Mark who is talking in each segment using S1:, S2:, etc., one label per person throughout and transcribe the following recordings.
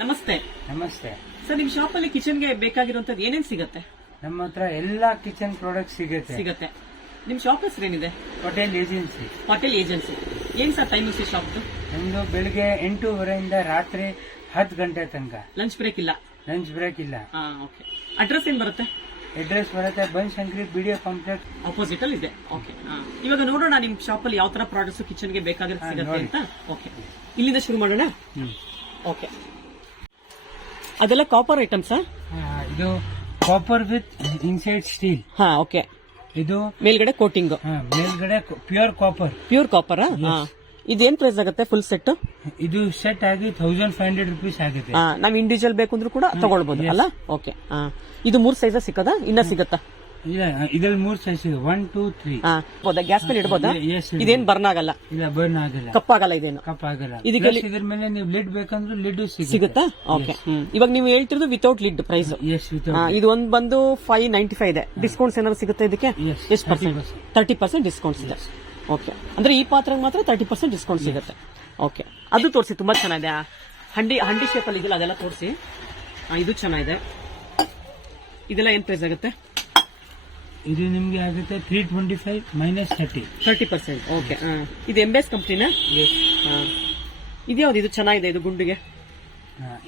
S1: ನಮಸ್ತೆ.
S2: ನಮಸ್ತೆ.
S1: ಸರ್ ನಿಮ್ ಶಾಪ್ ಅಲ್ಲಿ ಕಿಚನ್ಗೆ ಬೇಕಾಗಿರುವಂತದ್ದು ಏನೇನ್ ಸಿಗತ್ತೆ?
S2: ನಮ್ಮ ಹತ್ರ ಎಲ್ಲಾ ಕಿಚನ್ ಪ್ರಾಡಕ್ಟ್ ಸಿಗುತ್ತೆ.
S1: ಸಿಗತ್ತೆ. ನಿಮ್ ಶಾಪ್ ಹೆಸರು ಏನಿದೆ
S2: ಹೋಟೆಲ್ ಏಜೆನ್ಸಿ.
S1: Hotel agency. ಏನ್ ಸರ್ ಟೈಮಿಂಗ್ಸ್ ಈ ಶಾಪ್
S2: ನಮ್ದು ಬೆಳಿಗ್ಗೆ ಎಂಟೂವರೆಯಿಂದ ರಾತ್ರಿ ಹತ್ತು ಗಂಟೆ ತನಕ.
S1: ಲಂಚ್ ಬ್ರೇಕ್ ಇಲ್ಲ?
S2: ಲಂಚ್ ಬ್ರೇಕ್ ಇಲ್ಲ.
S1: ಓಕೆ ಅಡ್ರೆಸ್ ಏನ್ ಬರುತ್ತೆ?
S2: ಅಡ್ರೆಸ್ ಬರುತ್ತೆ ಬನಶಂಕರಿ ಬಿಡಿಯೋ ಕಾಂಪ್ಲೆಕ್ಸ್
S1: ಆಪೋಸಿಟ್ ಅಲ್ಲಿ ಇದೆ. ಓಕೆ ಇವಾಗ ನೋಡೋಣ ನಿಮ್ ಶಾಪ್ ಅಲ್ಲಿ ಯಾವ ತರ ಪ್ರಾಡಕ್ಟ್ಸ್ ಕಿಚನ್ಗೆ ಬೇಕಾಗಿರೋ ಸಿಗುತ್ತೆ ಅಂತ. ಓಕೆ ಇಲ್ಲಿಂದ ಶುರು ಮಾಡೋಣ? ಓಕೆ ಅದೆಲ್ಲ ಕಾಪರ್ ಐಟಮ್ಸ್
S2: ಇದು ಕಾಪರ್ ವಿತ್ ಇನ್ಸೈಡ್ ಸ್ಟೀಲ್
S1: ಹಾ ಓಕೆ
S2: ಇದು
S1: ಮೇಲ್ಗಡೆ ಕೋಟಿಂಗ್
S2: ಮೇಲ್ಗಡೆ ಪ್ಯೂರ್ ಕಾಪರ್
S1: ಪ್ಯೂರ್ ಕಾಪರ್ ಇದೇನ್ ಪ್ರೈಸ್ ಆಗುತ್ತೆ ಫುಲ್ ಸೆಟ್
S2: ಇದು ಸೆಟ್ ಆಗಿ ಥೌಸಂಡ್ ಫೈವ್ ಹಂಡ್ರೆಡ್ ರುಪೀಸ್ ಆಗುತ್ತೆ.
S1: ನಾವು ಇಂಡಿವಿಜುವಲ್ ಬೇಕು ಅಂದ್ರೂ ಕೂಡ ತಗೊಳ್ಬಹುದು ಅಲ್ಲ? ಓಕೆ ಇದು ಮೂರ್ ಸೈಜ್ ಸಿಕ್ಕದ? ಇನ್ನ ಸಿಗತ್ತಾ?
S2: ಇಲ್ಲ ಇದ್ರಲ್ಲಿ ಮೂರ್ ಸೈಜ್ ಇದೆ ಒನ್ ಟೂ ತ್ರೀ
S1: ಹೌದಾ? ಗ್ಯಾಸ್ ಮೇಲೆ ಇಡ್ಬೋದಾ?
S2: Yes, ಇಡ್ಬೋದು.
S1: ಇದೇನ್ ಬರ್ನ್ ಆಗಲ್ಲ?
S2: ಇಲ್ಲ ಬರ್ನ್ ಆಗಲ್ಲ.
S1: ಕಪ್ಪಾಗಲ್ಲ ಇದೇನು?
S2: ಕಪ್ ಆಗಲ್ಲ.
S1: ಇದಕ್ಕೆ
S2: Plus ಇದ್ರ ಮೇಲೆ ನೀವು ಲಿಡ್ ಬೇಕಂದ್ರೆ ಲಿಡ್
S1: ಸಿಗುತ್ತಾ. ಓಕೆ ಇವಾಗ ನೀವು ಹೇಳ್ತಿರೋದು ವಿತೌಟ್ ಲಿಡ್ ಪ್ರೈಸ್
S2: ಎಸ್
S1: ಇದು ಒಂದ್ ಬಂದು ಫೈವ್ ನೈಂಟಿ ಫೈವ್ ಇದೆ ಡಿಸ್ಕೌಂಟ್ಸ್ ಏನಾದ್ರು ಸಿಗುತ್ತೆ ಇದಕ್ಕೆ?
S2: Yes,
S1: ಎಷ್ಟು ಪರ್ಸೆಂಟ್
S2: 30%.
S1: ತರ್ಟಿ ಪರ್ಸೆಂಟ್ ಡಿಸ್ಕೌಂಟ್ಸ್ ಇದೆ. ಓಕೆ ಅಂದ್ರೆ ಈ ಪಾತ್ರೆಗೆ ಮಾತ್ರ ತರ್ಟಿ ಪರ್ಸೆಂಟ್ ಡಿಸ್ಕೌಂಟ್ ಸಿಗುತ್ತೆ. ಓಕೆ ಅದು ತೋರಿಸಿ ತುಂಬಾ ಚೆನ್ನಾಗಿದೆ. ಆ ಹಂಡಿ ಹಂಡಿ ಶೇಪ್ ಅಲ್ಲಿ ಇದೆಯಲ್ಲ ಅದೆಲ್ಲ ತೋರಿಸಿ. ಇದು ಚೆನ್ನಾಗಿದೆ. ಇದೆಲ್ಲ ಏನ್ ಪ್ರೈಸ್ ಆಗುತ್ತೆ?
S2: ಇದು ನಿಮ್ಗೆ ಆಗುತ್ತೆ three twenty five minus thirty
S1: thirty percent okay ಇದು ಎಂಬೆಸ್ ಕಂಪ್ನಿನ ಇದ್ಯಾವ್ದು ಇದು ಚೆನ್ನಾಗಿದೆ ಇದು ಗುಂಡಿಗೆ?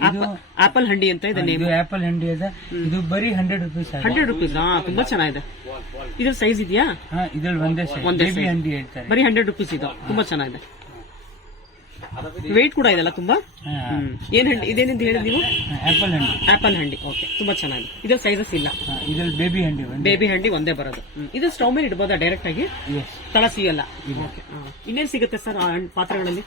S2: ಇದು
S1: ಆಪಲ್ ಹಂಡಿ ಅಂತ ಇದೆ ನೇಮ್.
S2: ಇದು ಆಪಲ್ ಹಂಡಿ ಇದೆ. ಇದು ಬರೀ ಹಂಡ್ರೆಡ್ ರುಪೀಸ್
S1: ಹಂಡ್ರೆಡ್ ರುಪೀಸ್ ತುಂಬಾ ಚೆನ್ನಾಗಿದೆ. ಇದ್ರ ಸೈಜ್ ಇದೆಯಾ?
S2: ಇದ್ರಲ್ಲಿ ಒಂದೇ
S1: ಒಂದೇ
S2: ಹಂಡಿ ಹೇಳ್ತಾರೆ.
S1: ಬರೀ ಹಂಡ್ರೆಡ್ ರುಪೀಸ್ ಇದು. ತುಂಬಾ ಚೆನ್ನಾಗಿದೆ. ವೇಟ್ ಕೂಡ ಇದೆಲ್ಲ ತುಂಬಾ. ಏನ್ ಹಂಡಿ ಇದೇನಿಂದ ಹೇಳಿ ನೀವು?
S2: ಆಪಲ್ ಹಂಡಿ.
S1: ಆಪಲ್ ಹಂಡಿ. ಓಕೆ ತುಂಬಾ ಚೆನ್ನಾಗಿದೆ. ಇದ್ರ ಸೈಜಸ್ ಇಲ್ಲ.
S2: ಇದ್ರಲ್ಲಿ ಬೇಬಿ ಹಂಡಿ ಒಂದೇ.
S1: ಬೇಬಿ ಹಂಡಿ ಒಂದೇ ಬರೋದು. ಇದು ಸ್ಟವ್ ಮೇಲೆ ಇಡ್ಬೋದಾ ಡೈರೆಕ್ಟ್ ಆಗಿ? ತಳ ಸಿಗಲ್ಲ ಇನ್ನೇನ್ ಸಿಗುತ್ತೆ ಸರ್ ಆ ಪಾತ್ರೆಗಳಲ್ಲಿ?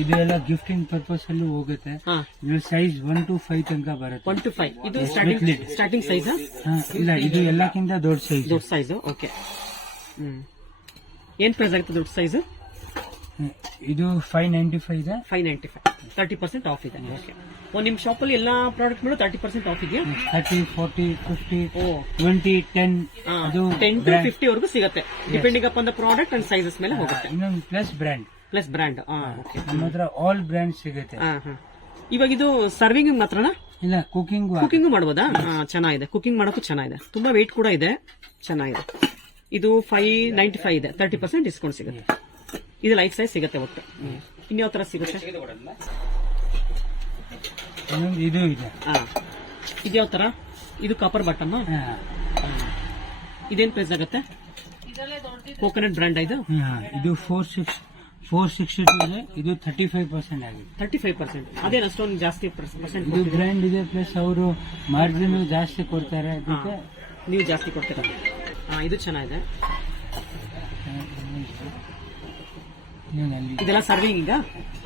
S2: ಇದೆಲ್ಲ ಗಿಫ್ಟಿಂಗ್ ಪರ್ಪಸ್ ಅಲ್ಲಿ ಹೋಗುತ್ತೆ.
S1: ಹಾ.
S2: ಇದ್ರ ಸೈಜ್ ಒನ್ ಟು ಫೈವ್ ತನಕ ಬರುತ್ತೆ.
S1: ಒನ್ ಟು ಫೈವ್ ಇದು ಸ್ಟಾರ್ಟಿಂಗ್ ಸ್ಟಾರ್ಟಿಂಗ್ ಸೈಜ್
S2: ಇಲ್ಲ ಇದು ಎಲ್ಲಕ್ಕಿಂತ ದೊಡ್ಡ ಸೈಜ್
S1: ದೊಡ್ಡ ಸೈಜ್ ಓಕೆ ಏನ್ ಪ್ರೈಸ್ ಆಗುತ್ತೆ ದೊಡ್ಡ ಸೈಜ್
S2: ಇದು ಫೈವ್ ನೈಂಟಿ ಫೈವ್ ಇದೆ.
S1: Five ninety five thirty percent off ಇದೆ. ಓಕೆ ಓ ನಿಮ್ಮ ಶಾಪಲ್ಲಿ ಅಲ್ಲಿ ಎಲ್ಲಾ ಪ್ರಾಡಕ್ಟ್ ಮೇಲೆ ತರ್ಟಿ ಪರ್ಸೆಂಟ್ ಆಫ್ ಇದೆಯಾ?
S2: ಥರ್ಟಿ ಫೋರ್ಟಿ ಫಿಫ್ಟಿ
S1: ಓ.
S2: ಟ್ವೆಂಟಿ ಟೆನ್ ಅದು
S1: ಟೆನ್ ಟು ಫಿಫ್ಟಿ ವರೆಗೂ ಸಿಗುತ್ತೆ. Depending up the product and sizes ಮೇಲೆ ಹೋಗುತ್ತೆ.
S2: ಇನ್ನೊಂದು plus brand
S1: plus brand okay
S2: ನಮ್ಮ ಹತ್ರ ಆಲ್ ಬ್ರ್ಯಾಂಡ್ ಸಿಗುತ್ತೆ.
S1: ಇವಾಗ ಇದು ಸರ್ವಿಂಗ್ ಮಾತ್ರನಾ?
S2: ಇಲ್ಲ ಕುಕಿಂಗ್
S1: ಕುಕಿಂಗ್ ಮಾಡ್ಬೋದಾ? ಚೆನ್ನಾಗಿದೆ. ಕುಕಿಂಗ್ ಮಾಡೋಕ್ಕೂ ಚೆನ್ನಾಗಿದೆ. ತುಂಬಾ ವೆಯ್ಟ್ ಕೂಡ ಇದೆ. ಚೆನ್ನಾಗಿದೆ. ಇದು ಫೈವ್ ನೈಂಟಿ ಫೈವ್ ಇದೆ. ತರ್ಟಿ ಪರ್ಸೆಂಟ್ ಡಿಸ್ಕೌಂಟ್ ಸಿಗುತ್ತೆ. ಇದು ಲೈಫ್ ಸೈಜ್ ಸಿಗುತ್ತೆ ಒಟ್ಟು. ಇನ್ಯಾವ ತರ ಸಿಗುತ್ತೆ?
S2: ಇದು ಇದೆ.
S1: ಹಾ. ಇದ್ಯಾವ ತರ? ಇದು ಕಾಪರ್ ಬಟನ್
S2: ಹಾ.
S1: ಇದೇನ್ ಪ್ರೈಸ್ ಆಗುತ್ತೆ? ಕೋಕೋನಟ್ ಬ್ರ್ಯಾಂಡ್ ಇದು?
S2: ಹಾ, ಇದು four six four sixty two ಇದೆ. ಇದು ಥರ್ಟಿ ಫೈವ್ ಪರ್ಸೆಂಟ್ ಆಗಿದೆ.
S1: ತರ್ಟಿ ಫೈವ್ ಪರ್ಸೆಂಟ್ ಅದೇ ಅಷ್ಟೊಂದು ಜಾಸ್ತಿ ಪರ್ಸೆಂಟ್
S2: ಇದು ಬ್ರ್ಯಾಂಡ್ ಇದೆ ಪ್ಲಸ್ ಅವರು ಮಾರ್ಜಿನ್ ಜಾಸ್ತಿ ಕೊಡ್ತಾರೆ. ಅದಕ್ಕೆ
S1: ನೀವು ಜಾಸ್ತಿ ಕೊಡ್ತೀರಾ? ಹಾ ಇದು ಚೆನ್ನಾಗಿದೆ. ಇದೆಲ್ಲ ಸರ್ವಿಂಗ್ ಈಗ?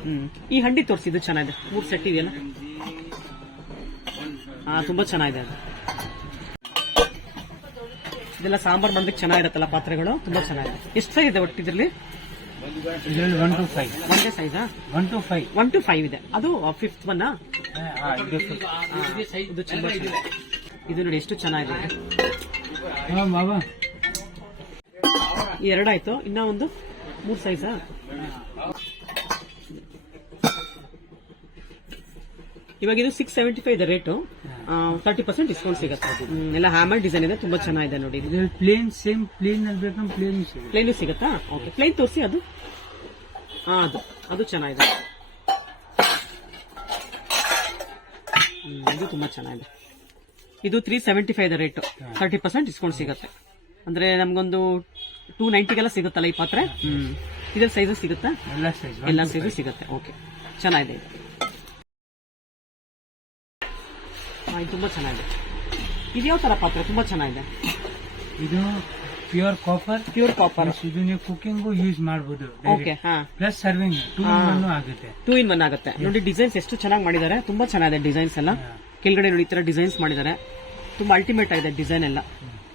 S1: ಹ್ಮ್. ಈ ಹಂಡಿ ತೋರಿಸಿ ಇದು ಚೆನ್ನಾಗಿದೆ. ಮೂರ್ ಸೆಟ್ ಇದೆಯಲ್ಲ ಹಾ ತುಂಬಾ ಚೆನ್ನಾಗಿದೆ ಅದು. ಇದೆಲ್ಲ ಸಾಂಬಾರ್ ಮಾಡೋದಕ್ಕೆ ಚೆನ್ನಾಗಿರತ್ತಲ್ಲ ಪಾತ್ರೆಗಳು? ತುಂಬಾ ಚೆನ್ನಾಗಿದೆ. ಎಷ್ಟು ಸೈಜ್ ಇದೆ ಒಟ್ಟು ಇದರಲ್ಲಿ?
S2: ಒನ್ ಟು ಫೈವ್
S1: ಒಂದೇ ಸೈಜಾ
S2: one two five
S1: one two five ಇದೆ. ಅದು ಫಿಫ್ತ್ ಒನ್
S2: ಇದು
S1: ನೋಡಿ ಎಷ್ಟು ಚೆನ್ನಾಗಿದೆ. ಎರಡಾಯ್ತು. ಇನ್ನ ಒಂದು ಮೂರ್ ಸೈಜಾ ಇವಾಗ ಇದು ಸಿಕ್ಸ್ ಸೆವೆಂಟಿ ಫೈವ್ ಇದೆ ರೇಟು ತರ್ಟಿ ಪರ್ಸೆಂಟ್ ಡಿಸ್ಕೌಂಟ್ ಸಿಗುತ್ತೆ. ಎಲ್ಲ ಹ್ಯಾಮರ್ ಡಿಸೈನ್ ಇದೆ ತುಂಬಾ ಚೆನ್ನಾಗಿದೆ ನೋಡಿ.
S2: ಪ್ಲೇನ್ ಸೇಮ್ ಪ್ಲೇನ್ ಬೇಕಂದ್ರೆ ಪ್ಲೇನ್ ಸಿಗುತ್ತೆ.
S1: ಪ್ಲೇನ್ ಸಿಗುತ್ತಾ? ಓಕೆ ಪ್ಲೇನ್ ತೋರಿಸಿ ಅದು. ಹಾ ಅದು ಅದು ಚೆನ್ನಾಗಿದೆ. ಇದು ತುಂಬಾ ಚೆನ್ನಾಗಿದೆ. ಇದು three seventy five rate thirty percent discount ಸಿಗುತ್ತೆ. ಅಂದ್ರೆ ನಮ್ಗೊಂದು ಟೂ ನೈಂಟಿಗೆಲ್ಲ ಸಿಗುತ್ತಲ್ಲ ಈ ಪಾತ್ರೆ? ಹ್ಮ್. ಇದ್ರ ಸೈಜ್ ಸಿಗುತ್ತಾ?
S2: ಎಲ್ಲ ಸೈಜ್
S1: ಸಿಗುತ್ತೆ. ಓಕೆ ಚೆನ್ನಾಗಿದೆ ಇದು. ತುಂಬಾ ಚೆನ್ನಾಗಿದೆ. ಇದು ಯಾವ ತರ ಪಾತ್ರೆ? ತುಂಬಾ ಚೆನ್ನಾಗಿದೆ.
S2: ಇದು ಪ್ಯೂರ್ ಕಾಪರ್
S1: ಪ್ಯೂರ್ ಕಾಪರ್
S2: ಇದು ನೀವು ಕುಕಿಂಗು ಯೂಸ್ ಮಾಡಬಹುದು
S1: okay
S2: plus serving two one ಆಗುತ್ತೆ.
S1: ಟೂ ಇನ್ ಒನ್ ಆಗುತ್ತೆ. ನೋಡಿ ಡಿಸೈನ್ಸ್ ಎಷ್ಟು ಚೆನ್ನಾಗಿ ಮಾಡಿದ್ದಾರೆ. ತುಂಬಾ ಚೆನ್ನಾಗಿದೆ ಡಿಸೈನ್ಸ್ ಎಲ್ಲ. ಕೆಳಗಡೆ ನೋಡಿ ಈ ತರ ಡಿಸೈನ್ಸ್ ಮಾಡಿದ್ದಾರೆ. ತುಂಬಾ ಅಲ್ಟಿಮೇಟ್ ಆಗಿದೆ ಡಿಸೈನ್ ಎಲ್ಲ.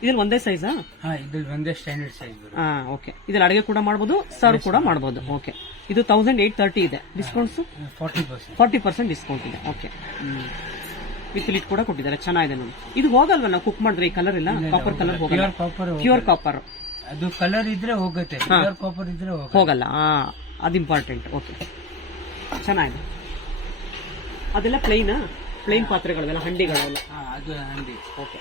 S1: ಇದ್ರಲ್ಲಿ ಒಂದೇ ಸೈಜಾ
S2: ಹಾ ಇದ್ರಲ್ಲಿ ಒಂದೇ ಸ್ಟ್ಯಾಂಡರ್ಡ್ ಸೈಜ್
S1: ಹಾ ಓಕೆ ಇದ್ರಲ್ಲಿ ಅಡಿಗೆ ಕೂಡ ಮಾಡಬಹುದು ಸರ್ವ್ ಕೂಡ ಮಾಡಬಹುದು ಓಕೆ ಇದು ತೌಸಂಡ್ ಏಟ್ ತರ್ಟಿ ಇದೆ. Discounts
S2: forty percent
S1: forty percent discount ಇದೆ. ಓಕೆ ವಿತ್ ಲಿಟ್ ಕೂಡ ಕೊಟ್ಟಿದ್ದಾರೆ. ಚೆನ್ನಾಗಿದೆ ನೋಡಿ. ಇದು ಹೋಗಲ್ವಾ ನಾವು ಕುಕ್ ಮಾಡಿದ್ರೆ ಈ ಕಲರ್ ಇಲ್ಲ ಕಾಪರ್ ಕಲರ್ ಹೋಗಲ್ಲ.
S2: ಪ್ಯೂರ್ ಕಾಪರ್ ಅದು ಕಲರ್ ಇದ್ರೆ ಹೋಗುತ್ತೆ. ಪ್ಯೂರ್ ಕಾಪರ್ ಇದ್ರೆ
S1: ಹೋಗಲ್ಲ. ಹಾ ಅದು ಇಂಪಾರ್ಟೆಂಟ್ ಓಕೆ ಚೆನ್ನಾಗಿದೆ. ಅದೆಲ್ಲ ಪ್ಲೈನ್ ಪ್ಲೈನ್ ಪಾತ್ರೆಗಳೆಲ್ಲ ಹಂಡಿಗಳೆಲ್ಲ
S2: ಹಾ ಅದು ಹಂಡಿ.
S1: ಓಕೆ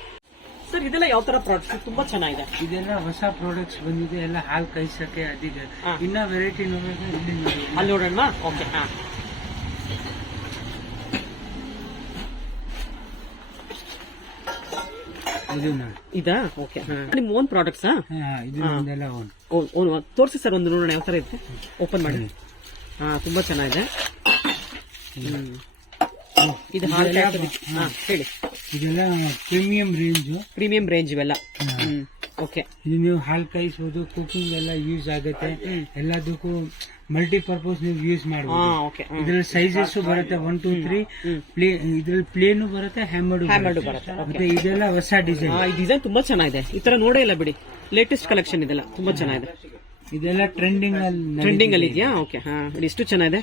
S1: ಸರ್ ಇದೆಲ್ಲ ಯಾವ ತರ ಪ್ರಾಡಕ್ಟ್ಸ್ ತುಂಬಾ ಚೆನ್ನಾಗಿದೆ.
S2: ಇದೆಲ್ಲ ಹೊಸ ಪ್ರಾಡಕ್ಟ್ಸ್ ಬಂದಿದೆ ಎಲ್ಲ ಹಾಲು ಕಾಯಿಸಕ್ಕೆ ಅದಿದೆ.
S1: ಹಾ.
S2: ಇನ್ನ ವೆರೈಟಿ ನೋಡಿದ್ರೆ ಇಲ್ಲಿ ನೋಡಿ
S1: ಅಲ್ಲಿ ನೋಡೋಣ ಓಕೆ ಹಾ.
S2: ಇದು ನೋಡಿ.
S1: ಇದಾ? ಓಕೆ ನಿಮ್ ಓನ್ ಪ್ರಾಡಕ್ಟ್ಸ್
S2: ಹಾ ಇದು ನಮ್ದೆಲ್ಲ ಓನ್
S1: ತೋರಿಸಿ ಸರ್ ಒಂದು ನೋಡೋಣ ಯಾವ ತರ ಇದೆ? ಓಪನ್ ಮಾಡಿ. ಹಾ ತುಂಬಾ ಚೆನ್ನಾಗಿದೆ. ಹ್ಮ್. ಇದು ಹಾಲು ಹೇಳಿ.
S2: ಇದೆಲ್ಲ ಪ್ರೀಮಿಯಂ ರೇಂಜ್.
S1: ಪ್ರೀಮಿಯಂ ರೇಂಜ್ ಇವೆಲ್ಲ. Hmm okay.
S2: ಇದು ನೀವು ಹಾಲು ಕಾಯಿಸೋದು ಕುಕಿಂಗ್ ಎಲ್ಲ ಯೂಸ್ ಆಗುತ್ತೆ. ಎಲ್ಲದಕ್ಕೂ ಮಲ್ಟಿಪರ್ಪಸ್ ನೀವು ಯೂಸ್ ಮಾಡಬಹುದು ಇದ್ರಲ್ಲಿ ಸೈಜಸ್ ಬರುತ್ತೆ ಒನ್ ಟೂ ತ್ರೀ ಪ್ಲೇ ಇದ್ರಲ್ಲಿ ಪ್ಲೇನು ಬರುತ್ತೆ ಹ್ಯಾಮರ್ಡ್
S1: ಹ್ಯಾಮರ್ಡ್ ಬರುತ್ತೆ
S2: ಮತ್ತೆ ಇದೆಲ್ಲ ಹೊಸ ಡಿಸೈನ್
S1: ಈ ಡಿಸೈನ್ ತುಂಬಾ ಚೆನ್ನಾಗಿದೆ. ಈ ತರ ನೋಡೇ ಇಲ್ಲ ಬಿಡಿ. ಲೇಟೆಸ್ಟ್ ಕಲೆಕ್ಷನ್ ಇದೆಲ್ಲ. ತುಂಬಾ ಚೆನ್ನಾಗಿದೆ.
S2: ಇದೆಲ್ಲ ಟ್ರೆಂಡಿಂಗ್ ಅಲ್ಲಿ
S1: ಟ್ರೆಂಡಿಂಗ್ ಅಲ್ಲಿ ಇದೆಯಾ? ಓಕೆ. ಹಾ ಇಷ್ಟು ಎಷ್ಟು ಚೆನ್ನಾಗಿದೆ.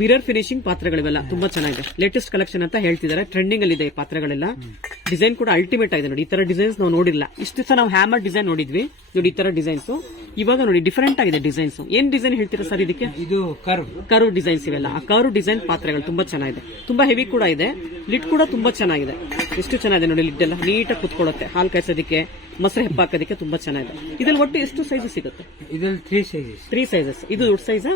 S1: ಮಿರರ್ ಫಿನಿಶಿಂಗ್ ಪಾತ್ರಗಳಿವೆಲ್ಲ ತುಂಬಾ ಚೆನ್ನಾಗಿದೆ. ಲೇಟೆಸ್ಟ್ ಕಲೆಕ್ಷನ್ ಅಂತ ಹೇಳ್ತಿದ್ದಾರೆ. ಟ್ರೆಂಡಿಂಗ್ ಅಲ್ಲಿ ಇದೆ ಈ ಪಾತ್ರೆಗಳೆಲ್ಲ. ಡಿಸೈನ್ ಕೂಡ ಅಲ್ಟಿಮೇಟ್ ಆಗಿದೆ ನೋಡಿ ಈ ತರ ಡಿಸೈನ್ಸ್ ನಾವು ನೋಡಿಲ್ಲ. ಇಷ್ಟು ದಿವಸ ನಾವು ಹ್ಯಾಮರ್ ಡಿಸೈನ್ ನೋಡಿದ್ವಿ. ನೋಡಿ ಈ ತರ ಡಿಸೈನ್ಸ್ ಇವಾಗ ನೋಡಿ ಡಿಫರೆಂಟ್ ಆಗಿದೆ ಡಿಸೈನ್ಸ್ ಏನ್ ಡಿಸೈನ್ ಹೇಳ್ತೀರಾ ಸರ್ ಇದಕ್ಕೆ?
S2: ಇದು ಕರ್ವ್
S1: ಕರು ಡಿಸೈನ್ಸ್ ಇವೆಲ್ಲ. ಆ ಕರು ಡಿಸೈನ್ ಪಾತ್ರೆಗಳು ತುಂಬಾ ಚೆನ್ನಾಗಿದೆ. ತುಂಬಾ ಹೆವಿ ಕೂಡ ಇದೆ. ಲಿಡ್ ಕೂಡ ತುಂಬಾ ಚೆನ್ನಾಗಿದೆ. ಎಷ್ಟು ಚೆನ್ನಾಗಿದೆ ನೋಡಿ ಲಿಡ್ ಎಲ್ಲ. ನೀಟಾಗಿ ಕುತ್ಕೊಳ್ಳುತ್ತೆ. ಹಾಲು ಕಾಯಿಸೋದಕ್ಕೆ. ಮೊಸರು ಹೆಪ್ಪಾಕೋದಕ್ಕೆ ತುಂಬಾ ಚೆನ್ನಾಗಿದೆ. ಇದ್ರಲ್ಲಿ ಒಟ್ಟು ಎಷ್ಟು ಸೈಜ್ ಸಿಗುತ್ತೆ?
S2: ಇದ್ರಲ್ಲಿ ತ್ರೀ ಸೈಜಸ್
S1: ತ್ರೀ ಸೈಜಸ್ ಇದು ದೊಡ್ಡ ಸೈಜ್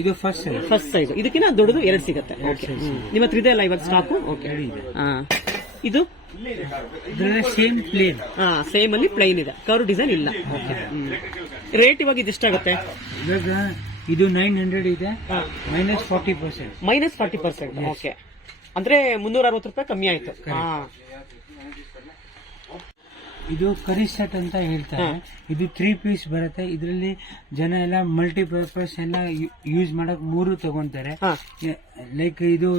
S2: ಇದು ಫಸ್ಟ್ ಸೈಜ್
S1: ಫಸ್ಟ್ ಸೈಜ್ ಇದಕ್ಕಿಂತ ದೊಡ್ಡದು ಎರಡು ಸಿಗುತ್ತೆ. ಓಕೆ ನಿಮ್ಮ ಹತ್ರ ಇದೆ ಅಲ್ಲ ಇವಾಗ ಸ್ಟಾಕು ಓಕೆ ಹಾ. ಇದು?
S2: ಸೇಮ್ ಪ್ಲೇನ್
S1: ಹಾ ಸೇಮ್ ಅಲ್ಲಿ ಪ್ಲೇನ್ ಇದೆ. ಕರು ಡಿಸೈನ್ ಇಲ್ಲ. ಓಕೆ ರೇಟ್ ಇವಾಗ ಇದಿಷ್ಟಾಗುತ್ತೆ
S2: ಇವಾಗ ಇದು ನೈನ್ ಹಂಡ್ರೆಡ್ ಇದೆ. Minus forty percent
S1: minus forty percent okay ಅಂದ್ರೆ ಮುನ್ನೂರ ಅರವತ್ತು ರೂಪಾಯಿ ಕಮ್ಮಿ ಆಯ್ತು. ಹಾ.
S2: ಇದು ಕರಿ ಸೆಟ್ ಅಂತ ಹೇಳ್ತಾರೆ. ಇದು ತ್ರೀ ಪೀಸ್ ಬರುತ್ತೆ. ಇದರಲ್ಲಿ ಜನ ಎಲ್ಲ ಮಲ್ಟಿ ಪರ್ಪಸ್ ಎಲ್ಲ ಯೂಸ್ ಮಾಡಕ್ ಮೂರು ತಗೊಂತಾರೆ. ಲೈಕ್ ಇದು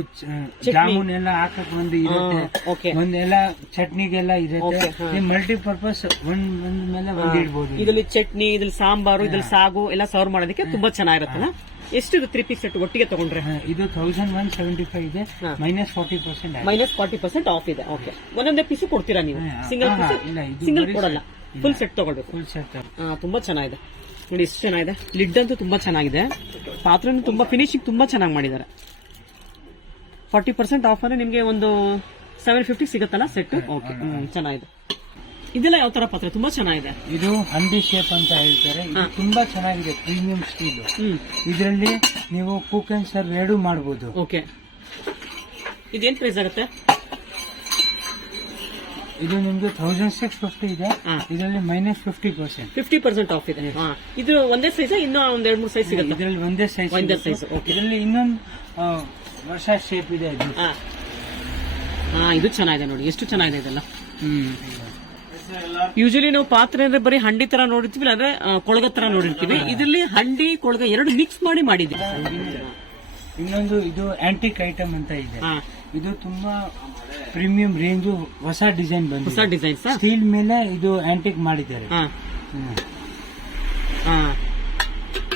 S2: ಜಾಮೂನ್ ಎಲ್ಲ ಹಾಕಕ್ ಒಂದು ಇರುತ್ತೆ. ಒಂದೆಲ್ಲ ಚಟ್ನಿಗೆಲ್ಲ ಇರುತ್ತೆ. ಮಲ್ಟಿಪರ್ಪಸ್ ಒಂದ್ ಒಂದ್ ಮೇಲೆ ಒಂದ್ ಇಡ್ಬೋದು.
S1: ಇದ್ರಲ್ಲಿ ಚಟ್ನಿ ಇದ್ರಲ್ಲಿ ಸಾಂಬಾರು ಇದ್ರಲ್ಲಿ ಸಾಗು ಎಲ್ಲ ಸರ್ವ್ ಮಾಡೋದಕ್ಕೆ ತುಂಬಾ ಚೆನ್ನಾಗಿರುತ್ತಲ್ಲ? ಎಷ್ಟು ತ್ರೀ ಪೀಸ್ ಸೆಟ್ ಒಟ್ಟಿಗೆ ತಗೊಂಡ್ರೆ?
S2: ಇದು ತೌಸಂಡ್ ಒನ್ ಸೆವೆಂಟಿ ಫೈವ್ ಇದೆ. Minus forty percent
S1: minus forty percent off ಇದೆ. ಓಕೆ ಒಂದೊಂದೇ ಪೀಸ್ ಕೊಡ್ತೀರಾ ನೀವು? ಸಿಂಗಲ್ ಪೀಸ್ ಸಿಂಗಲ್ ಕೊಡಲ್ಲ. ಫುಲ್ ಸೆಟ್ ತಗೊಳ್ಬೇಕು.
S2: ಫುಲ್ ಸೆಟ್
S1: ತುಂಬಾ ಚೆನ್ನಾಗಿದೆ. ನೋಡಿ ಎಷ್ಟು ಚೆನ್ನಾಗಿದೆ. ಲಿಡ್ ಅಂತೂ ತುಂಬಾ ಚೆನ್ನಾಗಿದೆ. ಪಾತ್ರೆನೂ ತುಂಬಾ ಫಿನಿಶಿಂಗ್ ತುಂಬಾ ಚೆನ್ನಾಗಿ ಮಾಡಿದ್ದಾರೆ. ಫಾರ್ಟಿ ಪರ್ಸೆಂಟ್ ಆಫ್ ಅಂದ್ರೆ ನಿಮಗೆ ಒಂದು ಸೆವೆನ್ ಫಿಫ್ಟಿ ಸಿಗುತ್ತಲ್ಲ ಸೆಟ್ ಓಕೆ ಚೆನ್ನಾಗಿದೆ. ಇದೆಲ್ಲ ಯಾವ ತರ ಪಾತ್ರೆ? ತುಂಬಾ ಚೆನ್ನಾಗಿದೆ.
S2: ಇದು ಹಂಡಿ ಶೇಪ್ ಅಂತ ಹೇಳ್ತಾರೆ. ಇದು ತುಂಬಾ ಚೆನ್ನಾಗಿದೆ ಪ್ರೀಮಿಯಂ ಸ್ಟೀಲ್
S1: ಹ್ಮ್.
S2: ಇದರಲ್ಲಿ ನೀವು ಕುಕ್ ಅಂಡ್ ಸರ್ವ್ ಎರಡು ಮಾಡಬಹುದು
S1: ಓಕೆ. ಇದೇನ್ ಪ್ರೈಸ್ ಆಗುತ್ತೆ?
S2: ಇದು ನಿಮ್ಗೆ ಥೌಸಂಡ್ ಸಿಕ್ಸ್ ಫಿಫ್ಟಿ ಇದೆ. ಇದರಲ್ಲಿ minus fifty percent
S1: fifty percent off ಇದೆ. ಹಾ. ಇದು ಒಂದೇ ಸೈಜ್ ಇನ್ನೂ ಒಂದ್ ಎರಡ್ ಮೂರು ಸೈಜ್ ಸಿಗುತ್ತೆ?
S2: ಇದರಲ್ಲಿ ಒಂದೇ ಸೈಜ್
S1: ಒಂದೇ size, ಓಕೆ
S2: ಇದರಲ್ಲಿ ಇನ್ನೊಂದು ವರ್ಷ ಶೇಪ್ ಇದೆ ಇದು
S1: ಹಾ. ಹಾ ಇದು ಚೆನ್ನಾಗಿದೆ ನೋಡಿ. ಎಷ್ಟು ಚೆನ್ನಾಗಿದೆ ಇದೆಲ್ಲ? ಹ್ಮ್. ಯೂಶಲಿ ನಾವು ಪಾತ್ರೆ ಅಂದ್ರೆ ಬರೀ ಹಂಡಿ ತರ ನೋಡಿರ್ತೀವಿ ಅಂದ್ರೆ ಕೊಳಗ ತರ ನೋಡಿರ್ತೀವಿ. ಇದರಲ್ಲಿ ಹಂಡಿ ಕೊಳಗ ಎರಡು ಮಿಕ್ಸ್ ಮಾಡಿ ಮಾಡಿದ್ವಿ
S2: ಇನ್ನೊಂದು ಇದು. ಆಂಟಿಕ್ ಐಟಮ್ ಅಂತ ಇದೆ.
S1: ಹಾ.
S2: ಇದು ತುಂಬಾ ಪ್ರೀಮಿಯಂ ರೇಂಜ್ ಹೊಸ ಡಿಸೈನ್
S1: ಹೊಸ ಡಿಸೈನ್
S2: ಸ್ಟೀಲ್ ಮೇಲೆ ಇದು ಆಂಟಿಕ್ ಮಾಡಿದ್ದಾರೆ.
S1: ಹಾ.
S2: ಹ್ಮ್.
S1: ಹಾ.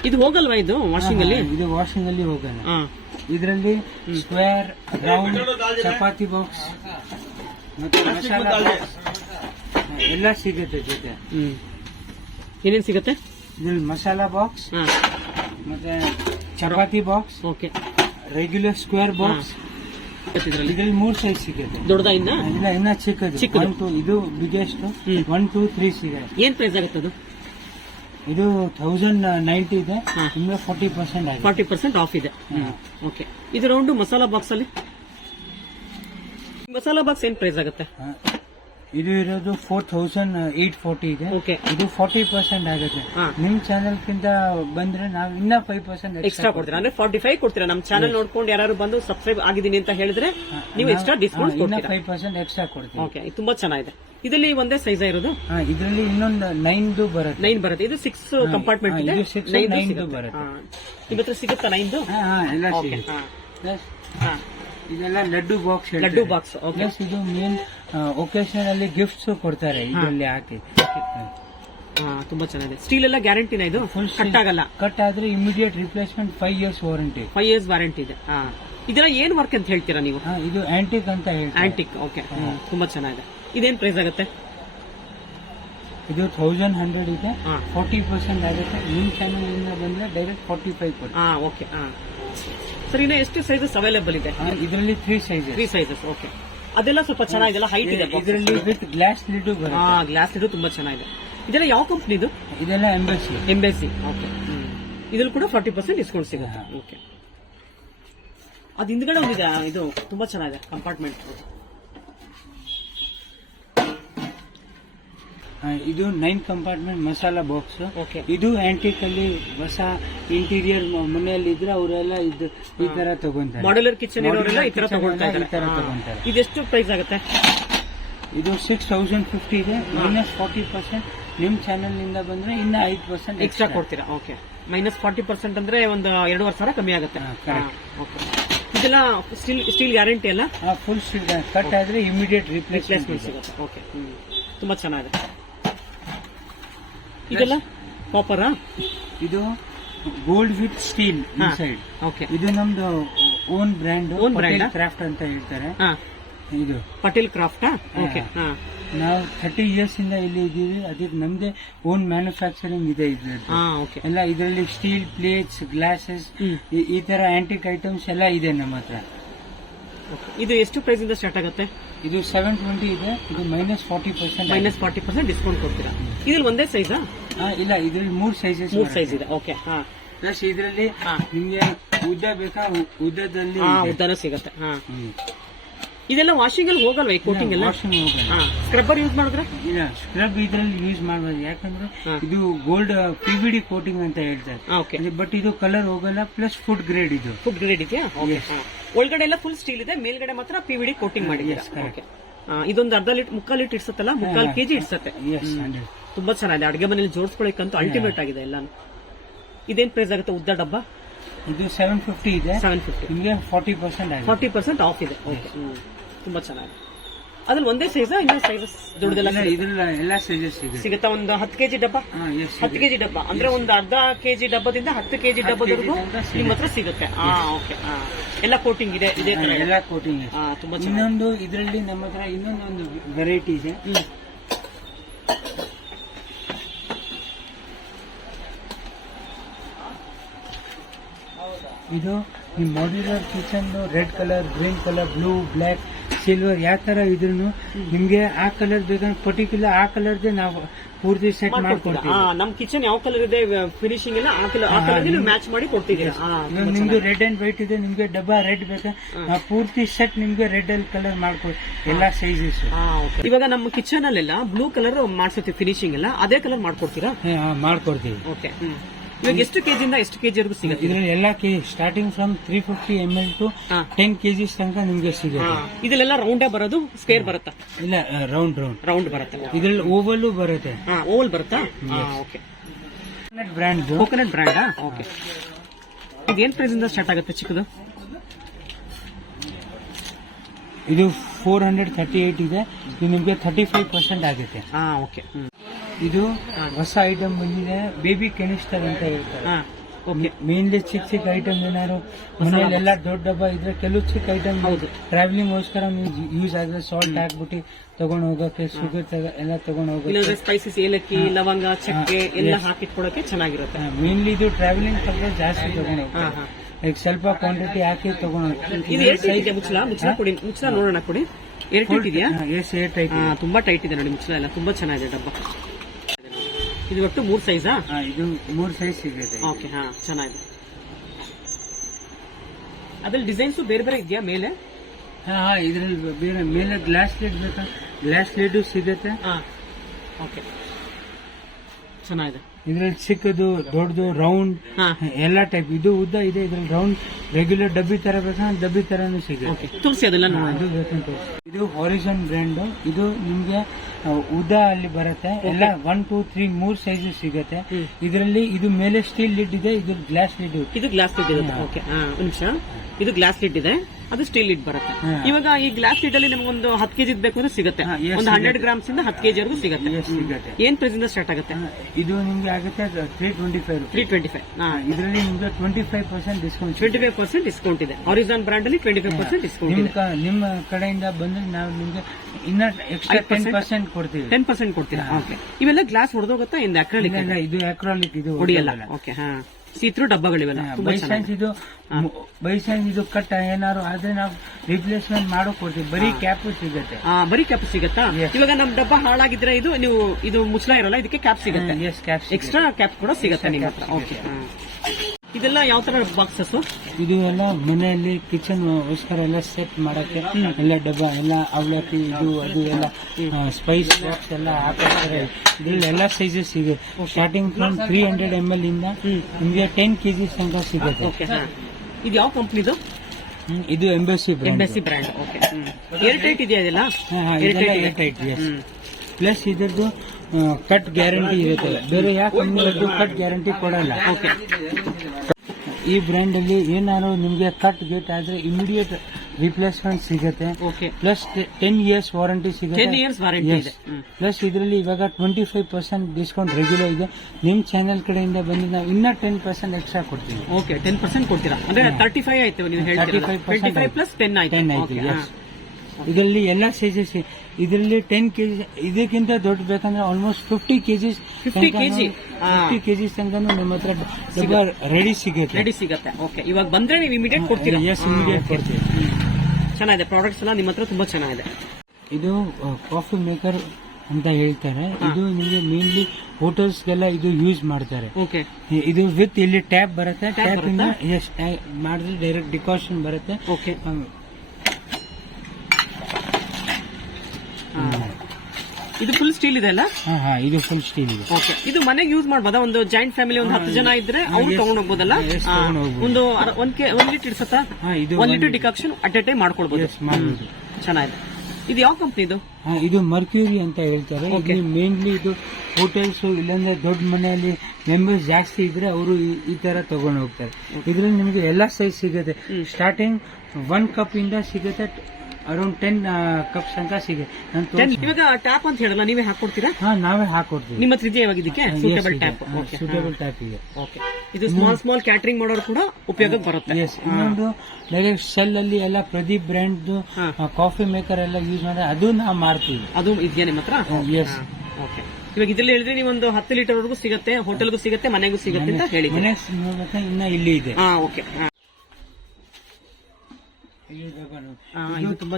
S1: ಇದು ಹೋಗಲ್ವಾ ಇದು ವಾಷಿಂಗ್ ಅಲ್ಲಿ?
S2: ಇದು ವಾಷಿಂಗ್ ಅಲ್ಲಿ ಹೋಗಲ್ಲ.
S1: ಹಾ.
S2: ಇದರಲ್ಲಿ ಸ್ಕ್ವೇರ್ ರೌಂಡ್ ಚಪಾತಿ ಬಾಕ್ಸ್ ಮತ್ತೆ ಮಸಾಲ ಎಲ್ಲ ಸಿಗುತ್ತೆ ಜೊತೆ.
S1: ಹ್ಮ್. ಏನೇನ್ ಸಿಗುತ್ತೆ?
S2: ಇದ್ರಲ್ಲಿ ಮಸಾಲ ಬಾಕ್ಸ್
S1: ಹಾ.
S2: ಮತ್ತೆ chapati box
S1: okay.
S2: Regular square box
S1: ಇದರಲ್ಲಿ?
S2: ಇದ್ರಲ್ಲಿ ಮೂರ್ ಸೈಜ್ ಸಿಗುತ್ತೆ.
S1: ದೊಡ್ಡದಾಯಿಂದ
S2: ಇಲ್ಲ ಇನ್ನ ಚಿಕ್ಕದು.
S1: ಚಿಕ್ಕದು.
S2: ಒನ್ ಟು ಇದು biggest
S1: hmm.
S2: One two three ಸಿಗುತ್ತೆ.
S1: ಏನ್ ಪ್ರೈಸ್ ಆಗುತ್ತೆ ಅದು?
S2: ಇದು ತೌಸಂಡ್ ನೈಂಟಿ ಇದೆ.
S1: ಹಾ.
S2: ನಿಮ್ಗೆ ಫಾರ್ಟಿ ಪರ್ಸೆಂಟ್ ಆಗಿದೆ.
S1: ಫಾರ್ಟಿ ಪರ್ಸೆಂಟ್ ಆಫ್ ಇದೆ.
S2: ಹ್ಮ್.
S1: ಓಕೆ. ಇದು ರೌಂಡ್ ಮಸಾಲಾ ಬಾಕ್ಸ್ ಅಲ್ಲಿ? ಮಸಾಲಾ ಬಾಕ್ಸ್ ಏನ್ ಪ್ರೈಸ್ ಆಗುತ್ತೆ.
S2: ಇದು ಇರೋದು ಫೋರ್ ತೌಸಂಡ್ ಏಟ್ ಫೋರ್ಟಿ ಇದೆ. ಇದು ಫಾರ್ಟಿ ಪರ್ಸೆಂಟ್ ಆಗುತ್ತೆ.
S1: ಹಾ.
S2: ನಿಮ್ ಚಾನೆಲ್ ಕಿಂತ ಬಂದ್ರೆ ನಾವು ಇನ್ನ ಫೈವ್ ಪರ್ಸೆಂಟ್
S1: ಎಕ್ಸ್ಟ್ರಾ ಕೊಡ್ತೀರಾ? ಅಂದ್ರೆ ಫಾರ್ಟಿ ಫೈವ್ ಕೊಡ್ತೀರಾ ನಮ್ಮ ಚಾನಲ್ ನೋಡ್ಕೊಂಡು ಯಾರು ಬಂದು ಸಬ್ಸ್ಕ್ರೈಬ್ ಆಗಿದ್ದೀನಿ ಅಂತ ಹೇಳಿದ್ರೆ ನೀವು ಎಕ್ಸ್ಟ್ರಾ ಡಿಸ್ಕೌಂಟ್
S2: ಇನ್ನ
S1: ಕೊಡ್ತೀರಾ?
S2: ಫೈವ್ ಪರ್ಸೆಂಟ್ ಎಕ್ಸ್ಟ್ರಾ ಕೊಡ್ತೀವಿ.
S1: ಓಕೆ ಇದು ತುಂಬಾ ಚೆನ್ನಾಗಿದೆ. ಇದರಲ್ಲಿ ಒಂದೇ ಸೈಜ್ ಇರೋದು?
S2: ಹಾ, ಇದ್ರಲ್ಲಿ ಇನ್ನೊಂದು ನೈನ್ದು ಬರುತ್ತೆ.
S1: ನೈನ್ ಬರುತ್ತೆ. ಇದು ಸಿಕ್ಸ್ ಕಂಪಾರ್ಟ್ಮೆಂಟ್ ಇದೆ.
S2: ಇದು six,
S1: ನೈನ್
S2: nine
S1: ಸಿಗುತ್ತೆ.
S2: ಬರುತ್ತೆ.
S1: ಹಾ. ನಿಮ್ಮ ಹತ್ರ ಸಿಗುತ್ತಾ ನೈನ್ದು
S2: ಹಾ, ಹಾ, ಎಲ್ಲ
S1: ಓಕೆ
S2: ಸಿಗುತ್ತೆ.
S1: ಹಾ.
S2: ಇದೆಲ್ಲ laddu box
S1: laddu box okay
S2: plus ಇದು ಮೇನ್ ಒಕೇಶನ್ ಅಲ್ಲಿ ಗಿಫ್ಟ್ಸ್ ಕೊಡ್ತಾರೆ ಇದರಲ್ಲಿ ಹಾಕಿ.
S1: ತುಂಬಾ ಚೆನ್ನಾಗಿದೆ. ಸ್ಟೀಲ್ ಎಲ್ಲ ಗ್ಯಾರಂಟಿನ ಇದು?
S2: ಫುಲ್
S1: ಕಟ್ ಆಗಲ್ಲ?
S2: ಕಟ್ ಆದ್ರೆ immediate replacement five years warranty
S1: five years warranty ಇದೆ. ಇದೆಲ್ಲ ಏನ್ ವರ್ಕ್ ಅಂತ ಹೇಳ್ತೀರಾ ನೀವು?
S2: ಇದು ಆಂಟಿಕ್ ಅಂತ ಹೇಳಿ
S1: ಆಂಟಿಕ್ ಓಕೆ ತುಂಬಾ ಚೆನ್ನಾಗಿದೆ. ಇದೇನ್ ಪ್ರೈಸ್ ಆಗುತ್ತೆ?
S2: ಇದು ಥೌಸಂಡ್ ಹಂಡ್ರೆಡ್ ಇದೆ. ಫಾರ್ಟಿ ಪರ್ಸೆಂಟ್ ಆಗುತ್ತೆ. ನಿಮ್ ಚಾನಲ್ ಇಂದ ಬಂದ್ರೆ ಡೈರೆಕ್ಟ್ ಫಾರ್ಟಿ ಫೈವ್ ಕೊಡಿ
S1: ಹಾ. ಓಕೆ ಸರ್ ಇನ್ನು ಎಷ್ಟು ಸೈಜಸ್ ಅವೈಲೇಬಲ್ ಇದೆ?
S2: ಇದರಲ್ಲಿ three size
S1: three sizes okay ಅದೆಲ್ಲ ಸ್ವಲ್ಪ ಚೆನ್ನಾಗಿದೆಲ್ಲ ಹೈಟ್ ಇದೆ
S2: ಇದರಲ್ಲಿ ವಿತ್ ಗ್ಲಾಸ್ ಲಿಡ್
S1: ಹಾ ಗ್ಲಾಸ್ ಲಿಡ್ ತುಂಬಾ ಚೆನ್ನಾಗಿದೆ. ಇದೆಲ್ಲ ಯಾವ ಕಂಪ್ನಿದು
S2: ಇದೆಲ್ಲ ಎಂಬಸಿ
S1: ಎಂಬೆಸಿ ಓಕೆ ಇದ್ರಲ್ಲಿ ಕೂಡ ಫಾರ್ಟಿ ಪರ್ಸೆಂಟ್ ಡಿಸ್ಕೌಂಟ್ ಸಿಗುತ್ತೆ. ಓಕೆ ಅದು ಹಿಂದ್ಗಡೆ ಒಂದಿದೆ ಇದು ತುಂಬಾ ಚೆನ್ನಾಗಿದೆ ಕಂಪಾರ್ಟ್ಮೆಂಟ್
S2: ಇದು ನೈನ್ ಕಂಪಾರ್ಟ್ಮೆಂಟ್ ಮಸಾಲಾ ಬಾಕ್ಸ್. ಇದು ಆಂಟಿಕ್ ಅಲ್ಲಿ ಹೊಸ ಇಂಟೀರಿಯರ್ ಮನೆಯಲ್ಲಿ ಇದ್ರೆ ಅವರೆಲ್ಲ ಇದು ಈ ತರ ತಗೊಂತಾರೆ
S1: ಮಾಡ್ಯುಲರ್ ಕಿಚನ್ ಇರೋರೆಲ್ಲ ಈ ತರ ತಗೊಳ್ತಾ
S2: kitchen
S1: ಇದ್ದಾರೆ
S2: ಎಲ್ಲ ಈ ತರ ತಗೊಂತಾರೆ.
S1: ಇದೆಷ್ಟು ಪ್ರೈಸ್ ಆಗುತ್ತೆ?
S2: ಇದು ಸಿಕ್ಸ್ ತೌಸಂಡ್ ಫಿಫ್ಟಿ ಇದೆ. ಮೈನಸ್ ಫಾರ್ಟಿ ಪರ್ಸೆಂಟ್ ನಿಮ್ ಚಾನೆಲ್ನಿಂದ ಬಂದ್ರೆ ಇನ್ನ ಐದು ಪರ್ಸೆಂಟ್
S1: ಎಕ್ಸ್ಟ್ರಾ ಕೊಡ್ತೀರಾ? ಓಕೆ ಮೈನಸ್ ಫಾರ್ಟಿ ಪರ್ಸೆಂಟ್ ಅಂದ್ರೆ ಒಂದು ಎರಡುವರೆ ಸಾವಿರ ಕಮ್ಮಿ ಆಗುತ್ತೆ. ಓಕೆ ಇದೆಲ್ಲ ಸ್ಟೀಲ್ ಸ್ಟೀಲ್ ಗ್ಯಾರಂಟಿ ಅಲ್ಲ?
S2: ಫುಲ್ ಸ್ಟೀಲ್ ಕಟ್ ಆದ್ರೆ ಇಮಿಡಿಯೇಟ್
S1: ರಿಪ್ಲೇಸ್ಮೆಂಟ್ ಸಿಗುತ್ತೆ. ಓಕೆ ತುಂಬಾ ಚೆನ್ನಾಗಿದೆ. ಇದೆಲ್ಲ ಕಾಪರ್
S2: ಇದು gold with steel side
S1: okay
S2: ಇದು ನಮ್ದು own brand
S1: own brand
S2: craft ಅಂತ ಹೇಳ್ತಾರೆ.
S1: ಹಾ.
S2: ಇದು.
S1: ಪಟೇಲ್ ಕ್ರಾಫ್ಟ್ ಓಕೆ ಹಾ.
S2: ನಾವು ಥರ್ಟಿ ಇಯರ್ಸ್ ಇಂದ ಇಲ್ಲಿ ಇದ್ದೀವಿ ಅದಕ್ಕೆ ನಮ್ದೇ ಓನ್ ಮ್ಯಾನುಫ್ಯಾಕ್ಚರಿಂಗ್ ಇದೆ ಇದ್ರದ್ದು.
S1: ಹಾ ಓಕೆ
S2: ಎಲ್ಲ ಇದರಲ್ಲಿ ಸ್ಟೀಲ್ ಪ್ಲೇಟ್ಸ್ ಗ್ಲಾಸಸ್. ಈ ತರ ಆಂಟಿಕ್ ಐಟಮ್ಸ್ ಎಲ್ಲ ಇದೆ ನಮ್ಮ ಹತ್ರ.
S1: ಇದು ಎಷ್ಟು ಪ್ರೈಸ್ ಇಂದ ಸ್ಟಾರ್ಟ್ ಆಗುತ್ತೆ?
S2: ಇದು ಸೆವೆನ್ ಟ್ವೆಂಟಿ ಇದೆ ಇದು minus forty percent
S1: minus forty percent discount ಕೊಡ್ತೀರಾ ಇದ್ರಲ್ಲಿ ಒಂದೇ ಸೈಜಾ
S2: ಇಲ್ಲ ಇದ್ರಲ್ಲಿ ಮೂರ್ ಸೈಜಸ್
S1: ಮೂರ್ ಸೈಜ್ ಇದೆ ಓಕೆ ಹಾ
S2: ಪ್ಲಸ್ ಇದರಲ್ಲಿ. ನಿಮ್ಗೆ ಉದ್ದ ಬೇಕಾ ಉದ್ದದಲ್ಲಿ.
S1: ಉದ್ದಾನ ಸಿಗುತ್ತೆ ಹಾ. ಇದೆಲ್ಲ ವಾಷಿಂಗ್ ಅಲ್ಲಿ ಹೋಗಲ್ವಾ ಈ ಕೋಟಿಂಗ್ ಎಲ್ಲ?
S2: ವಾಷಿಂಗ್ ಹೋಗಲ್ಲ.
S1: ಸ್ಕ್ರಬ್ಬರ್ ಯೂಸ್ ಮಾಡಿದ್ರೆ?
S2: ಇಲ್ಲ ಸ್ಕ್ರಬ್ ಇದ್ರಲ್ಲಿ ಯೂಸ್ ಮಾಡಬಾರ್ದು ಯಾಕಂದ್ರೆ ಇದು ಗೋಲ್ಡ್ ಪಿವಿಡಿ ಕೋಟಿಂಗ್ ಅಂತ ಹೇಳ್ತಾರೆ. ಬಟ್ ಇದು ಕಲರ್ ಹೋಗಲ್ಲ ಪ್ಲಸ್ ಫುಡ್ ಗ್ರೇಡ್ ಇದು.
S1: ಫುಡ್ ಗ್ರೇಡ್ ಇದೆಯಾ. ಒಳಗಡೆ ಎಲ್ಲ ಫುಲ್ ಸ್ಟೀಲ್ ಇದೆ ಮೇಲ್ಗಡೆ ಮಾತ್ರ ಪಿವಿಡಿ ಕೋಟಿಂಗ್ ಮಾಡಿ. ಇದೊಂದು ಅರ್ಧ ಲೀಟರ್ ಮುಕ್ಕಾಲ್ ಲೀಟರ್ ಇಡ್ಸತ್ತಲ್ಲ ಮುಕ್ಕಾಲ್. ಕೆಜಿ ಇಡ್ಸತ್ತೆ ತುಂಬಾ ಚೆನ್ನಾಗಿದೆ. ಅಡಿಗೆ ಮನೇಲಿ ಜೋಡಿಸ್ಕೊಳಕ್ಕಂತೂ ಅಲ್ಟಿಮೇಟ್ ಆಗಿದೆ ಎಲ್ಲಾನು. ಇದೇನ್ ಪ್ರೈಸ್ ಆಗುತ್ತೆ ಉದ್ದ ಡಬ್ಬ?
S2: ಇದು ಸೆವೆನ್ ಫಿಫ್ಟಿ ಇದೆ.
S1: ಸೆವೆನ್ ಫಿಫ್ಟಿ
S2: ನಿಮ್ಗೆ forty percent
S1: forty percent off ಇದೆ. ಓಕೆ ತುಂಬಾ ಚೆನ್ನಾಗಿ ಅದ್ರಲ್ಲಿ ಒಂದೇ ಸೈಜ್ ಇನ್ನೊಂದು ಸೈಜಸ್ ದೊಡ್ಡದೆಲ್ಲ
S2: ಇಲ್ಲ, ಇದ್ರಲ್ಲಿ ಎಲ್ಲಾ ಸೈಜಸ್ ಇದೆ
S1: ಸಿಗುತ್ತಾ? ಒಂದು ಹತ್ತು ಕೆಜಿ ಡಬ್ಬ?
S2: ಹಾ, yes,
S1: ಹತ್ತು
S2: ಇದೆ.
S1: ಕೆಜಿ ಡಬ್ಬ. ಅಂದ್ರೆ ಒಂದು ಅರ್ಧ ಕೆಜಿ ಡಬ್ಬದಿಂದ ಹತ್ತು ಕೆಜಿ ಡಬ್ಬದವರೆಗೂ ನಿಮ್ಮ ಹತ್ರ ಸಿಗುತ್ತೆ. ಹಾ ಓಕೆ ಹಾ ಎಲ್ಲ ಕೋಟಿಂಗ್ ಇದೆ ಇದೇ ತರ ಇದೆ.
S2: ಎಲ್ಲ ಕೋಟಿಂಗ್
S1: ಹಾ ತುಂಬಾ ಚೆನ್ನಾಗಿ
S2: ಇನ್ನೊಂದು ಇದರಲ್ಲಿ ನಮ್ಮ ಹತ್ರ ಇನ್ನೊಂದೊಂದು ವೆರೈಟಿ ಇದೆ.
S1: ಹ್ಮ್.
S2: ಇದು ಈ modular kitchen red colour green colour blue black silver ಯಾವ ತರ ಇದ್ರು ನಿಮ್ಗೆ ಆ ಕಲರ್ ಬೇಕಂದ್ರೆ ಪರ್ಟಿಕ್ಯುಲರ್ ಆ ಕಲರ್ದೇ ನಾವು ಪೂರ್ತಿ ಸೆಟ್? ಮಾಡ್ಕೊಡ್ತೀವಿ.
S1: ನಮ್ ಕಿಚನ್ ಯಾವ ಕಲರ್ ಇದೆ ಫಿನಿಶಿಂಗ್ ಎಲ್ಲ ಆ ಕಲರ್ ಆ ಕಲರ್ ಮ್ಯಾಚ್ ಮಾಡಿ ಕೊಡ್ತಿದ್ದೀರಾ.
S2: ನಿಮ್ದು ರೆಡ್ ಅಂಡ್ ವೈಟ್ ಇದೆ ನಿಮ್ಗೆ ಡಬ್ಬ ರೆಡ್ ಬೇಕಾ. ನಾವು ಪೂರ್ತಿ ಸೆಟ್ ನಿಮ್ಗೆ ರೆಡ್ ಅಲ್ಲಿ ಕಲರ್ ಮಾಡ್ಕೊಡ್ತೀವಿ ಎಲ್ಲಾ ಸೈಜಸ್.
S1: ಇವಾಗ ನಮ್ಮ ಕಿಚನ್ ಅಲ್ಲೆಲ್ಲ ಬ್ಲೂ ಕಲರ್ ಮಾಡ್ಸುತ್ತೆ ಫಿನಿಶಿಂಗ್ ಎಲ್ಲ ಅದೇ ಕಲರ್ ಮಾಡ್ಕೊಡ್ತೀರಾ?
S2: ಮಾಡ್ಕೊಡ್ತೀವಿ.
S1: ಓಕೆ ಇವಾಗ ಎಷ್ಟು ಕೆಜಿಯಿಂದ ಎಷ್ಟು ಕೆಜಿವರೆಗೂ ಸಿಗುತ್ತೆ?
S2: ಇದರಲ್ಲಿ ಎಲ್ಲಾ K starting from three fifty M L to
S1: ಹಾ.
S2: ಟೆನ್ ಕೆಜಿಸ್ ತನಕ ನಿಮ್ಗೆ ಸಿಗುತ್ತೆ.
S1: ಇದೆಲ್ಲ ರೌಂಡೇ ಬರೋದು ಸ್ಕ್ವೇರ್ ಬರುತ್ತಾ?
S2: ಇಲ್ಲ ರೌಂಡ್ ರೌಂಡ್
S1: ರೌಂಡ್ ಬರುತ್ತೆ.
S2: ಇದ್ರಲ್ಲಿ ಓವಲ್ ಬರುತ್ತೆ.
S1: ಹಾ ಓವಲ್ ಬರುತ್ತಾ? ಓಕೆ
S2: ಬ್ರ್ಯಾಂಡ್
S1: ಕೋಕೋನಟ್ ಬ್ರ್ಯಾಂಡಾ ಓಕೆ ಇದೇನ್ ಪ್ರೈಸ್ ಇಂದ ಸ್ಟಾರ್ಟ್ ಆಗುತ್ತೆ ಚಿಕ್ಕದು?
S2: ಇದು ಫೋರ್ ಹಂಡ್ರೆಡ್ ಥರ್ಟಿ ಏಟ್ ಇದೆ. ಇದು ನಿಮ್ಗೆ ಥರ್ಟಿ ಫೈವ್ ಪರ್ಸೆಂಟ್ ಆಗುತ್ತೆ.
S1: ಹಾ ಓಕೆ
S2: ಇದು ಹೊಸ ಐಟಮ್ ಬಂದಿದೆ. ಬೇಬಿ ಕೆನಿಸ್ಟರ್ ಅಂತ ಹೇಳ್ತಾರೆ. ಮೇನ್ಲಿ ಚಿಕ್ಕ ಚಿಕ್ಕ ಐಟಮ್ ಏನಾದ್ರು ಮನೆಯಲ್ಲಿ ಎಲ್ಲ ದೊಡ್ಡ ಡಬ್ಬ ಇದ್ರೆ ಕೆಲವು ಚಿಕ್ಕ ಐಟಮ್. ಟ್ರಾವೆಲಿಂಗ್ ಗೋಸ್ಕರ ಯೂಸ್ ಆಗಿದೆ ಸಾಲ್ಟ್ ಹಾಕ್ಬಿಟ್ಟು ತಗೊಂಡ್ ಹೋಗಕ್ಕೆ ಶುಗರ್ ಎಲ್ಲ ತಗೊಂಡ್ ಹೋಗಕ್ಕೆ
S1: ಸ್ಪೈಸಸ್ ಏಲಕ್ಕಿ ಲವಂಗ ಚಕ್ಕೆ ಎಲ್ಲ ಹಾಕಿಟ್ಕೊಳಕ್ಕೆ ಚೆನ್ನಾಗಿರುತ್ತೆ.
S2: ಮೇನ್ಲಿ ಇದು ಟ್ರಾವೆಲಿಂಗ್ ತಗೊಂಡ್ರೆ ಜಾಸ್ತಿ ತಗೊಂಡ್ ಹೋಗ್ತಾರೆ. ಈಗ ಸ್ವಲ್ಪ ಕ್ವಾಂಟಿಟಿ ಹಾಕಿ ತಗೊಂಡ್
S1: ಏರ್ ಮುಚ್ಚಲ ಕೊಡಿ ಮುಚ್ಚಲ ನೋಡೋಣ ಕೊಡಿ. ಏರ್ ಟೈಟ್ ಇದೆಯಾ?
S2: ಎಸ್ ಏಟ್ ಟೈಟ್
S1: ತುಂಬಾ ಟೈಟ್ ಇದೆ ನೋಡಿ ಮುಚ್ಚಲ ಎಲ್ಲ. ತುಂಬಾ ಚೆನ್ನಾಗಿದೆ ಡಬ್ಬ. ಇದು ಒಟ್ಟು ಮೂರು ಸೈಜಾ?
S2: ಇದು ಮೂರು ಸೈಜ್ ಸಿಗುತ್ತೆ
S1: ಓಕೆ ಹಾ ಚೆನ್ನಾಗಿದೆ. ಅದ್ರಲ್ಲಿ ಡಿಸೈನ್ಸ್ ಬೇರೆ ಬೇರೆ ಇದೆಯಾ ಮೇಲೆ?
S2: ಹಾ ಹಾ ಇದ್ರಲ್ಲಿ ಬೇರೆ ಮೇಲೆ ಗ್ಲಾಸ್ ಲೈಟ್ ಬೇಕಾ? ಗ್ಲಾಸ್ ಲೈಟು ಸಿಗುತ್ತೆ.
S1: ಹಾ ಓಕೆ. ಚೆನ್ನಾಗಿದೆ.
S2: ಇದ್ರಲ್ಲಿ ಚಿಕ್ಕದು ದೊಡ್ಡದು ರೌಂಡ್
S1: ಹಾ.
S2: ಎಲ್ಲಾ ಟೈಪ್ ಇದು ಉದ್ದ ಇದೆ ಇದ್ರಲ್ಲಿ ರೌಂಡ್ ರೆಗ್ಯುಲರ್ ಡಬ್ಬಿ ತರ ಬೇಕಾ? ಡಬ್ಬಿ ತರನು ಸಿಗುತ್ತೆ.
S1: ಓಕೆ ತೋರಿಸಿ ಅದೆಲ್ಲ
S2: ಹಾ,
S1: ನೋಡೋಣ
S2: ಅದು ಬೇಕಂತ ಇದು ಹಾರಿಸನ್ ಬ್ರ್ಯಾಂಡ್ ಇದು ನಿಮ್ಗೆ ಉದ್ದ ಅಲ್ಲಿ ಬರುತ್ತೆ. ಎಲ್ಲ ಒನ್ ಟೂ ತ್ರೀ ಮೂರ್ ಸೈಜಸ್ ಸಿಗುತ್ತೆ. ಇದರಲ್ಲಿ ಇದು ಮೇಲೆ ಸ್ಟೀಲ್ ಲಿಡ್ ಇದೆ ಇದು ಗ್ಲಾಸ್ ಲಿಡ್
S1: ಇದು ಗ್ಲಾಸ್ ಲಿಡ್ ಇದೆ ಓಕೆ ನಿಮಿಷ. ಇದು ಗ್ಲಾಸ್ ಲಿಡ್ ಇದೆ. ಅದು ಸ್ಟೀಲ್ ಲಿಡ್ ಬರುತ್ತೆ. ಇವಾಗ ಈ ಗ್ಲಾಸ್ ಲಿಡ್ ಅಲ್ಲಿ ನಿಮ್ಗೊಂದು ಹತ್ತು ಕೆಜಿ ಬೇಕು ಅಂದ್ರೆ ಸಿಗುತ್ತೆ. ಒಂದು ಹಂಡ್ರೆಡ್ ಗ್ರಾಮ್ಸ್ ಇಂದ ಹತ್ತು ಕೆಜಿ ವರೆಗೂ ಸಿಗುತ್ತೆ. ಏನ್ ಪ್ರೈಸ್ ಇಂದ ಸ್ಟಾರ್ಟ್ ಆಗುತ್ತೆ?
S2: ಇದು ನಿಮ್ಗೆ ಆಗುತ್ತೆ three twenty five
S1: three twenty five
S2: ಇದರಲ್ಲಿ ನಿಮ್ಗೆ twenty five percent discount
S1: twenty five percent discount ಇದೆ. ಆರಿಜಿನ್ ಬ್ರಾಂಡ್ ಅಲ್ಲಿ ಟ್ವೆಂಟಿ ಫೈವ್ ಪರ್ಸೆಂಟ್ ಡಿಸ್ಕೌಂಟ್ ಇದೆ.
S2: ನಿಮ್ಮ ಕಡೆಯಿಂದ ಬಂದ್ರೆ ನಾವು ನಿಮ್ಗೆ ಇನ್ನ ಎಕ್ಸ್ಟ್ರಾ ಟೆನ್ ಪರ್ಸೆಂಟ್ ಕೊಡ್ತೀವಿ.
S1: ಟೆನ್ ಪರ್ಸೆಂಟ್ ಕೊಡ್ತೀರಾ? ಓಕೆ ಇವೆಲ್ಲ ಗ್ಲಾಸ್ ಹೊಡೆದೋಗುತ್ತಾ? ಇಂದ ಅಕ್ರಾಲಿಕ್
S2: ಇದು. ಅಕ್ರಾಲಿಕ್ ಇದು
S1: ಹೊಡಿಯಲ್ಲ. ಓಕೆ ಹಾ. ಸೀತ್ರು ಡಬ್ಬಗಳಿವೆಲ್ಲ. ತುಂಬಾ
S2: ಬೈ
S1: ಚೆನ್ನಾಗಿ
S2: ಸೈನ್ಸ್ ಇದು ಬೈಸೈನ್ಸ್ ಇದು ಕಟ್ ಏನಾದ್ರು ಆದ್ರೆ ನಾವು ರಿಪ್ಲೇಸ್ಮೆಂಟ್ ಮಾಡೋ ಕೊಡ್ತೀವಿ ಬರೀ ಕ್ಯಾಪ್ ಸಿಗುತ್ತೆ.
S1: ಆ, ಬರೀ ಕ್ಯಾಪ್ ಸಿಗತ್ತಾ?
S2: Yes.
S1: ಇವಾಗ ನಮ್ ಡಬ್ಬ ಹಾಳಾಗಿದ್ರೆ ಇದು ನೀವು ಇದು ಮುಚ್ಚಲ ಇರಲ್ಲ ಇದಕ್ಕೆ ಕ್ಯಾಪ್ ಸಿಗುತ್ತೆ.
S2: ಎಸ್ ಕ್ಯಾಪ್
S1: ಎಕ್ಸ್ಟ್ರಾ ಕ್ಯಾಪ್ ಕೂಡ ಸಿಗುತ್ತೆ ನಿಮ್ಮ ಹತ್ರ. ಓಕೆ ಇದೆಲ್ಲ ಯಾವ ತರ ಬಾಕ್ಸಸ್
S2: ಇದು ಎಲ್ಲ ಮನೆಯಲ್ಲಿ ಕಿಚನ್ ಗೋಸ್ಕರ ಎಲ್ಲ ಸೆಟ್ ಮಾಡಕ್ಕೆ ಎಲ್ಲ ಡಬ್ಬ ಎಲ್ಲ ಅವಲಕ್ಕಿ ಇದು ಅದು ಎಲ್ಲ ಸ್ಪೈಸ್ ಬಾಕ್ಸ್ ಎಲ್ಲ ಹಾಕಿರ್ತಾರೆ ಇದ್ರಲ್ಲಿ ಎಲ್ಲ ಸೈಜಸ್ ಇದೆ. Starting from three hundred M L ಇಂದ ನಿಮಗೆ ಟೆನ್ ಕೆಜಿ ತನಕ ಸಿಗುತ್ತೆ.
S1: ಇದು ಯಾವ ಕಂಪ್ನಿದು
S2: ಇದು? Embassy
S1: Embassy brand okay air tight ಇದೆಯಾ ಇದೆಲ್ಲ?
S2: ಏರ್ ಟೈಟ್ ಪ್ಲಸ್ ಇದ್ರದ್ದು ಕಟ್ ಗ್ಯಾರಂಟಿ ಇರುತ್ತೆ ಬೇರೆ ಯಾವ ಕಂಪ್ನಿಗಳದ್ದು ಕಟ್ ಗ್ಯಾರಂಟಿ ಕೊಡಲ್ಲ?
S1: ಓಕೆ
S2: ಈ ಬ್ರ್ಯಾಂಡ್ ಅಲ್ಲಿ ಏನಾದ್ರು ನಿಮ್ಗೆ ಕಟ್ ಗೇಟ್ ಆದ್ರೆ ಇಮಿಡಿಯೇಟ್ ರಿಪ್ಲೇಸ್ಮೆಂಟ್ ಸಿಗುತ್ತೆ.
S1: Okay
S2: plus ten years warranty ಸಿಗುತ್ತೆ. ಪ್ಲಸ್ ಇದರಲ್ಲಿ ಇವಾಗ twenty five percent discount regular ಇದೆ. ನಿಮ್ ಚಾನೆಲ್ ಕಡೆಯಿಂದ ಬಂದು ನಾವು ಇನ್ನ ಟೆನ್ ಪರ್ಸೆಂಟ್ ಎಕ್ಸ್ಟ್ರಾ ಕೊಡ್ತೀವಿ.
S1: ಓಕೆ ಟೆನ್ ಪರ್ಸೆಂಟ್ ಕೊಡ್ತೀರಾ? ಅಂದ್ರೆ ತರ್ಟಿ ಫೈವ್ ಆಯ್ತು ನೀವು
S2: 35%
S1: ಫೈವ್ ಪ್ಲಸ್ ಟೆನ್ ಆಯ್ತು.
S2: ಇದರಲ್ಲಿ ಎಲ್ಲ ಸೈಜಸ್ ಇದರಲ್ಲಿ ಟೆನ್ ಕೆಜಿ ಇದಕ್ಕಿಂತ ದೊಡ್ಡ ಬೇಕಂದ್ರೆ almost fifty KG
S1: 50 KG.
S2: Fifty KG ತನಕ ನಿಮ್ಮ ಹತ್ರ ಡಬ್ಬ ರೆಡಿ ಸಿಗುತ್ತೆ.
S1: ರೆಡಿ ಸಿಗುತ್ತೆ. ಓಕೆ ಇವಾಗ ಬಂದ್ರೆ ನೀವು ಇಮಿಡಿಯೇಟ್ ಕೊಡ್ತೀರಾ?
S2: ಎಸ್ ಇಮಿಡಿಯೇಟ್ ಕೊಡ್ತೀವಿ.
S1: ಚೆನ್ನಾಗಿದೆ. ಪ್ರಾಡಕ್ಟ್ಸ್ ಎಲ್ಲ ನಿಮ್ಮ ಹತ್ರ ತುಂಬಾ ಚೆನ್ನಾಗಿದೆ.
S2: ಇದು ಕಾಫಿ ಮೇಕರ್ ಅಂತ ಹೇಳ್ತಾರೆ. ಇದು ನಿಮಗೆ ಮೇನ್ಲಿ ಹೋಟೆಲ್ಸ್ಗೆಲ್ಲ ಇದು ಯೂಸ್ ಮಾಡ್ತಾರೆ.
S1: ಓಕೆ
S2: ಇದು ವಿತ್ ಇಲ್ಲಿ ಟ್ಯಾಪ್ ಬರುತ್ತೆ. ಟ್ಯಾಪ್ ಇಂದ ಮಾಡಿದ್ರೆ ಡೈರೆಕ್ಟ್ ಡಿಕಾಷನ್ ಬರುತ್ತೆ
S1: ಓಕೆ
S2: ಹ್ಮ್.
S1: ಇದು ಫುಲ್ ಸ್ಟೀಲ್ ಇದೆ ಅಲ್ಲ?
S2: ಹಾ ಹಾ ಇದು ಫುಲ್ ಸ್ಟೀಲ್ ಇದೆ.
S1: ಓಕೆ ಇದು ಮನೆಗೆ ಯೂಸ್ ಮಾಡ್ಬೋದಾ? ಒಂದು ಜಾಯಿಂಟ್ ಫ್ಯಾಮಿಲಿ ಒಂದು ಹತ್ತು ಜನ ಇದ್ರೆ ಅವ್ರು. ತಗೊಂಡ್ ಹೋಗ್ಬೋದಲ್ಲ. ಒಂದು ಅರ- ಒಂದ್ ಕೆ ಒಂದ್ ಲೀಟರ್ ಇಡ್ಸತ್ತಾ
S2: ಹಾ ಇದು
S1: ಒಂದ್ litre decoction at a time ಮಾಡ್ಕೊಳ್ಬೋದು.
S2: Yes, ಮಾಡ್ಬೋದು.
S1: ಹ್ಮ್. ಚೆನ್ನಾಗಿದೆ. ಇದು ಯಾವ ಕಂಪ್ನಿ ಇದು?
S2: ಹಾ, ಇದು ಮರ್ಕ್ಯೂರಿ ಅಂತ ಹೇಳ್ತಾರೆ.
S1: Okay.
S2: ಮೇನ್ಲಿ ಇದು ಹೋಟೆಲ್ಸ್ ಇಲ್ಲಾಂದ್ರೆ ದೊಡ್ಡ ಮನೆಯಲ್ಲಿ ಮೆಂಬರ್ಸ್ ಜಾಸ್ತಿ ಇದ್ರೆ ಅವರು ಈ ತರ ತಗೊಂಡು ಹೋಗ್ತಾರೆ. ಇದ್ರಲ್ಲಿ ನಿಮಗೆ ಎಲ್ಲಾ ಸೈಜ್ ಸಿಗುತ್ತೆ. ಸ್ಟಾರ್ಟಿಂಗ್ ಒನ್ ಕಪ್ ಇಂದ ಸಿಗುತ್ತೆ ಅರೌಂಡ್ ಟೆನ್ ಕಪ್ಸ್ ಅಂತ ಸಿಗುತ್ತೆ ನಾನು ತೋರ್ಸ್-
S1: ಇವಾಗ ಟ್ಯಾಪ್ ಅಂತ ಹೇಳಲ್ಲ ನೀವೇ ಹಾಕೊಡ್ತೀರಾ?
S2: ಹಾ ನಾವೇ ಹಾಕೊಡ್ತೀವಿ.
S1: ನಿಮ್ಮ ಹತ್ರ ಇದೆಯಾ ಇವಾಗ ಇದಕ್ಕೆ? Suitable tap okay
S2: suitable tap ಇದೆ.
S1: ಓಕೆ ಇದು ಸ್ಮಾಲ್ ಸ್ಮಾಲ್ ಕ್ಯಾಟರಿಂಗ್ ಮಾಡೋರು ಕೂಡ ಉಪಯೋಗಕ್ಕೆ ಬರುತ್ತೆ.
S2: ಎಸ್ ಇನ್ನೊಂದು ಡೈರೆಕ್ಟ್ ಸೆಲ್ ಅಲ್ಲಿ ಎಲ್ಲ ಪ್ರದೀಪ್ ಬ್ರ್ಯಾಂಡ್
S1: ಹಾ.
S2: ಕಾಫಿ ಮೇಕರ್ ಎಲ್ಲ ಯೂಸ್ ಮಾಡಿ ಅದು ನಾವು ಮಾರ್ತೀವಿ.
S1: ಅದು ಇದೆಯಾ ನಿಮ್ಮ ಹತ್ರ?
S2: ಎಸ್
S1: ಓಕೆ ಇವಾಗ ಇದ್ರಲ್ಲಿ ಹೇಳಿದ್ರೆ ನೀವು ಒಂದು ಹತ್ತು ಲೀಟರ್ ವರೆಗೂ ಸಿಗುತ್ತೆ ಹೋಟೆಲ್ಗೂ ಸಿಗುತ್ತೆ ಮನೆಗೂ ಸಿಗುತ್ತೆ ಅಂತ ಹೇಳಿ
S2: ಮನೆ ನೋಡ್ಬೇಕಾದ್ರೆ ಇನ್ನ ಇಲ್ಲಿ ಇದೆ.
S1: ಹಾ ಓಕೆ. ಹಾ, ಇದು ತುಂಬಾ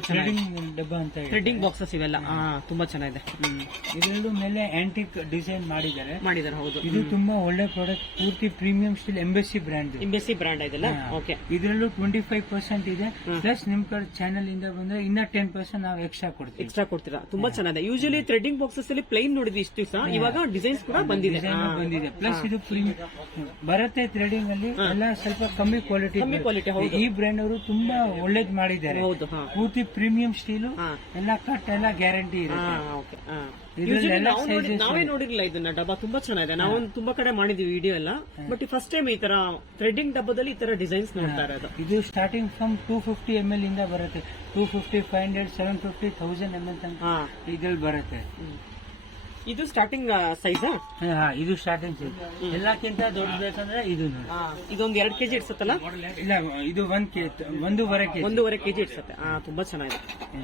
S2: ಡಬ್ಬ ಅಂತ
S1: ಥ್ರೆಡ್ಡಿಂಗ್ ಬಾಕ್ಸಸ್ ಇವೆಲ್ಲ. ತುಂಬಾ ಚೆನ್ನಾಗಿದೆ.
S2: ಇದರಲ್ಲೂ ಮೇಲೆ ಆಂಟಿಕ್ ಡಿಸೈನ್ ಮಾಡಿದ್ದಾರೆ.
S1: ಮಾಡಿದ್ದಾರೆ ಹೌದು.
S2: ಇದು ತುಂಬಾ ಒಳ್ಳೆ ಪ್ರಾಡಕ್ಟ್ ಪೂರ್ತಿ premium steel Embassy brand
S1: Embassy brand ಇದೆಲ್ಲ ಓಕೆ
S2: ಇದರಲ್ಲೂ ಟ್ವೆಂಟಿ ಫೈವ್ ಪರ್ಸೆಂಟ್ ಇದೆ ಪ್ಲಸ್ ನಿಮ್ ಕಡೆ ಚಾನಲ್ ಇಂದ ಬಂದ್ರೆ ಇನ್ನ ಟೆನ್ ಪರ್ಸೆಂಟ್ ನಾವು ಎಕ್ಸ್ಟ್ರಾ ಕೊಡ್ತೀವಿ.
S1: ಎಕ್ಸ್ಟ್ರಾ ಕೊಡ್ತೀರಾ? ತುಂಬಾ ಚೆನ್ನಾಗಿದೆ. ಯೂಶಲಿ ಥ್ರೆಡ್ಡಿಂಗ್ ಬಾಕ್ಸಸ್ ಅಲ್ಲಿ ಪ್ಲೈನ್ ನೋಡಿದ್ವಿ ಇಷ್ಟು ದಿವಸ. ಇವಾಗ ಡಿಸೈನ್ಸ್ ಕೂಡ ಬಂದಿದೆ.
S2: ಬಂದಿದೆ. ಪ್ಲಸ್ ಇದು ಪ್ರೀಮಿಯಂ ಬರುತ್ತೆ ಥ್ರೆಡಿಂಗ್ ಅಲ್ಲಿ. ಎಲ್ಲ ಸ್ವಲ್ಪ ಕಮ್ಮಿ ಕ್ವಾಲಿಟಿ
S1: ಕಮ್ಮಿ ಕ್ವಾಲಿಟಿ.
S2: ಈ ಬ್ರ್ಯಾಂಡ್ ಅವರು ತುಂಬಾ ಒಳ್ಳೇದ್ ಮಾಡಿದ್ದಾರೆ.
S1: ಹೌದು ಹಾ.
S2: ಪೂರ್ತಿ ಪ್ರೀಮಿಯಂ ಸ್ಟೀಲು
S1: ಹಾ.
S2: ಎಲ್ಲ ಕಟ್ ಎಲ್ಲ ಗ್ಯಾರಂಟಿ
S1: ಹಾ, okay, ಹಾ.
S2: ಇದ್ರಲ್ಲಿ
S1: Usually
S2: ಎಲ್ಲ
S1: ನಾವು ನೋಡಿ- ನಾವೇ ನೋಡಿರ್ಲಿಲ್ಲ ಇದನ್ನ ಡಬ್ಬ ತುಂಬಾ ಚೆನ್ನಾಗಿದೆ. ನಾವು ತುಂಬಾ ಕಡೆ ಮಾಡಿದೀವಿ ವಿಡಿಯೋ ಎಲ್ಲ. ಬಟ್ ಫಸ್ಟ್ ಟೈಮ್ ಈ ತರ ಥ್ರೆಡಿಂಗ್ ಡಬ್ಬದಲ್ಲಿ ಈ ತರ ಡಿಸೈನ್ಸ್ ನೋಡ್ತಾ ಇರೋದು.
S2: ಇದು starting from two fifty M L ಇಂದ ಬರುತ್ತೆ. Two fifty five hundred seven fifty thousand M L ತನಕ
S1: ಹಾ.
S2: ಇದ್ರಲ್ಲಿ ಬರುತ್ತೆ.
S1: ಇದು ಸ್ಟಾರ್ಟಿಂಗ್ ಸೈಜ್
S2: ಹಾ, ಇದು ಸ್ಟಾರ್ಟಿಂಗ್ ಎಲ್ಲಕ್ಕಿಂತ ದೊಡ್ಡ ಬೇಕಂದ್ರೆ ಇದು ನೋಡಿ.
S1: ಎರಡು ಎರಡ್ ಕೆಜಿ ಇಡ್ಸತ್ತಲ್ಲ?
S2: ಇಲ್ಲ ಇದು ಒಂದ್ ಕೆ ಒಂದೂವರೆ ಕೆ
S1: ಒಂದೂವರೆ ಕೆಜಿ ಇಡ್ಸತ್ತೆ. ತುಂಬಾ ಚೆನ್ನಾಗಿದೆ.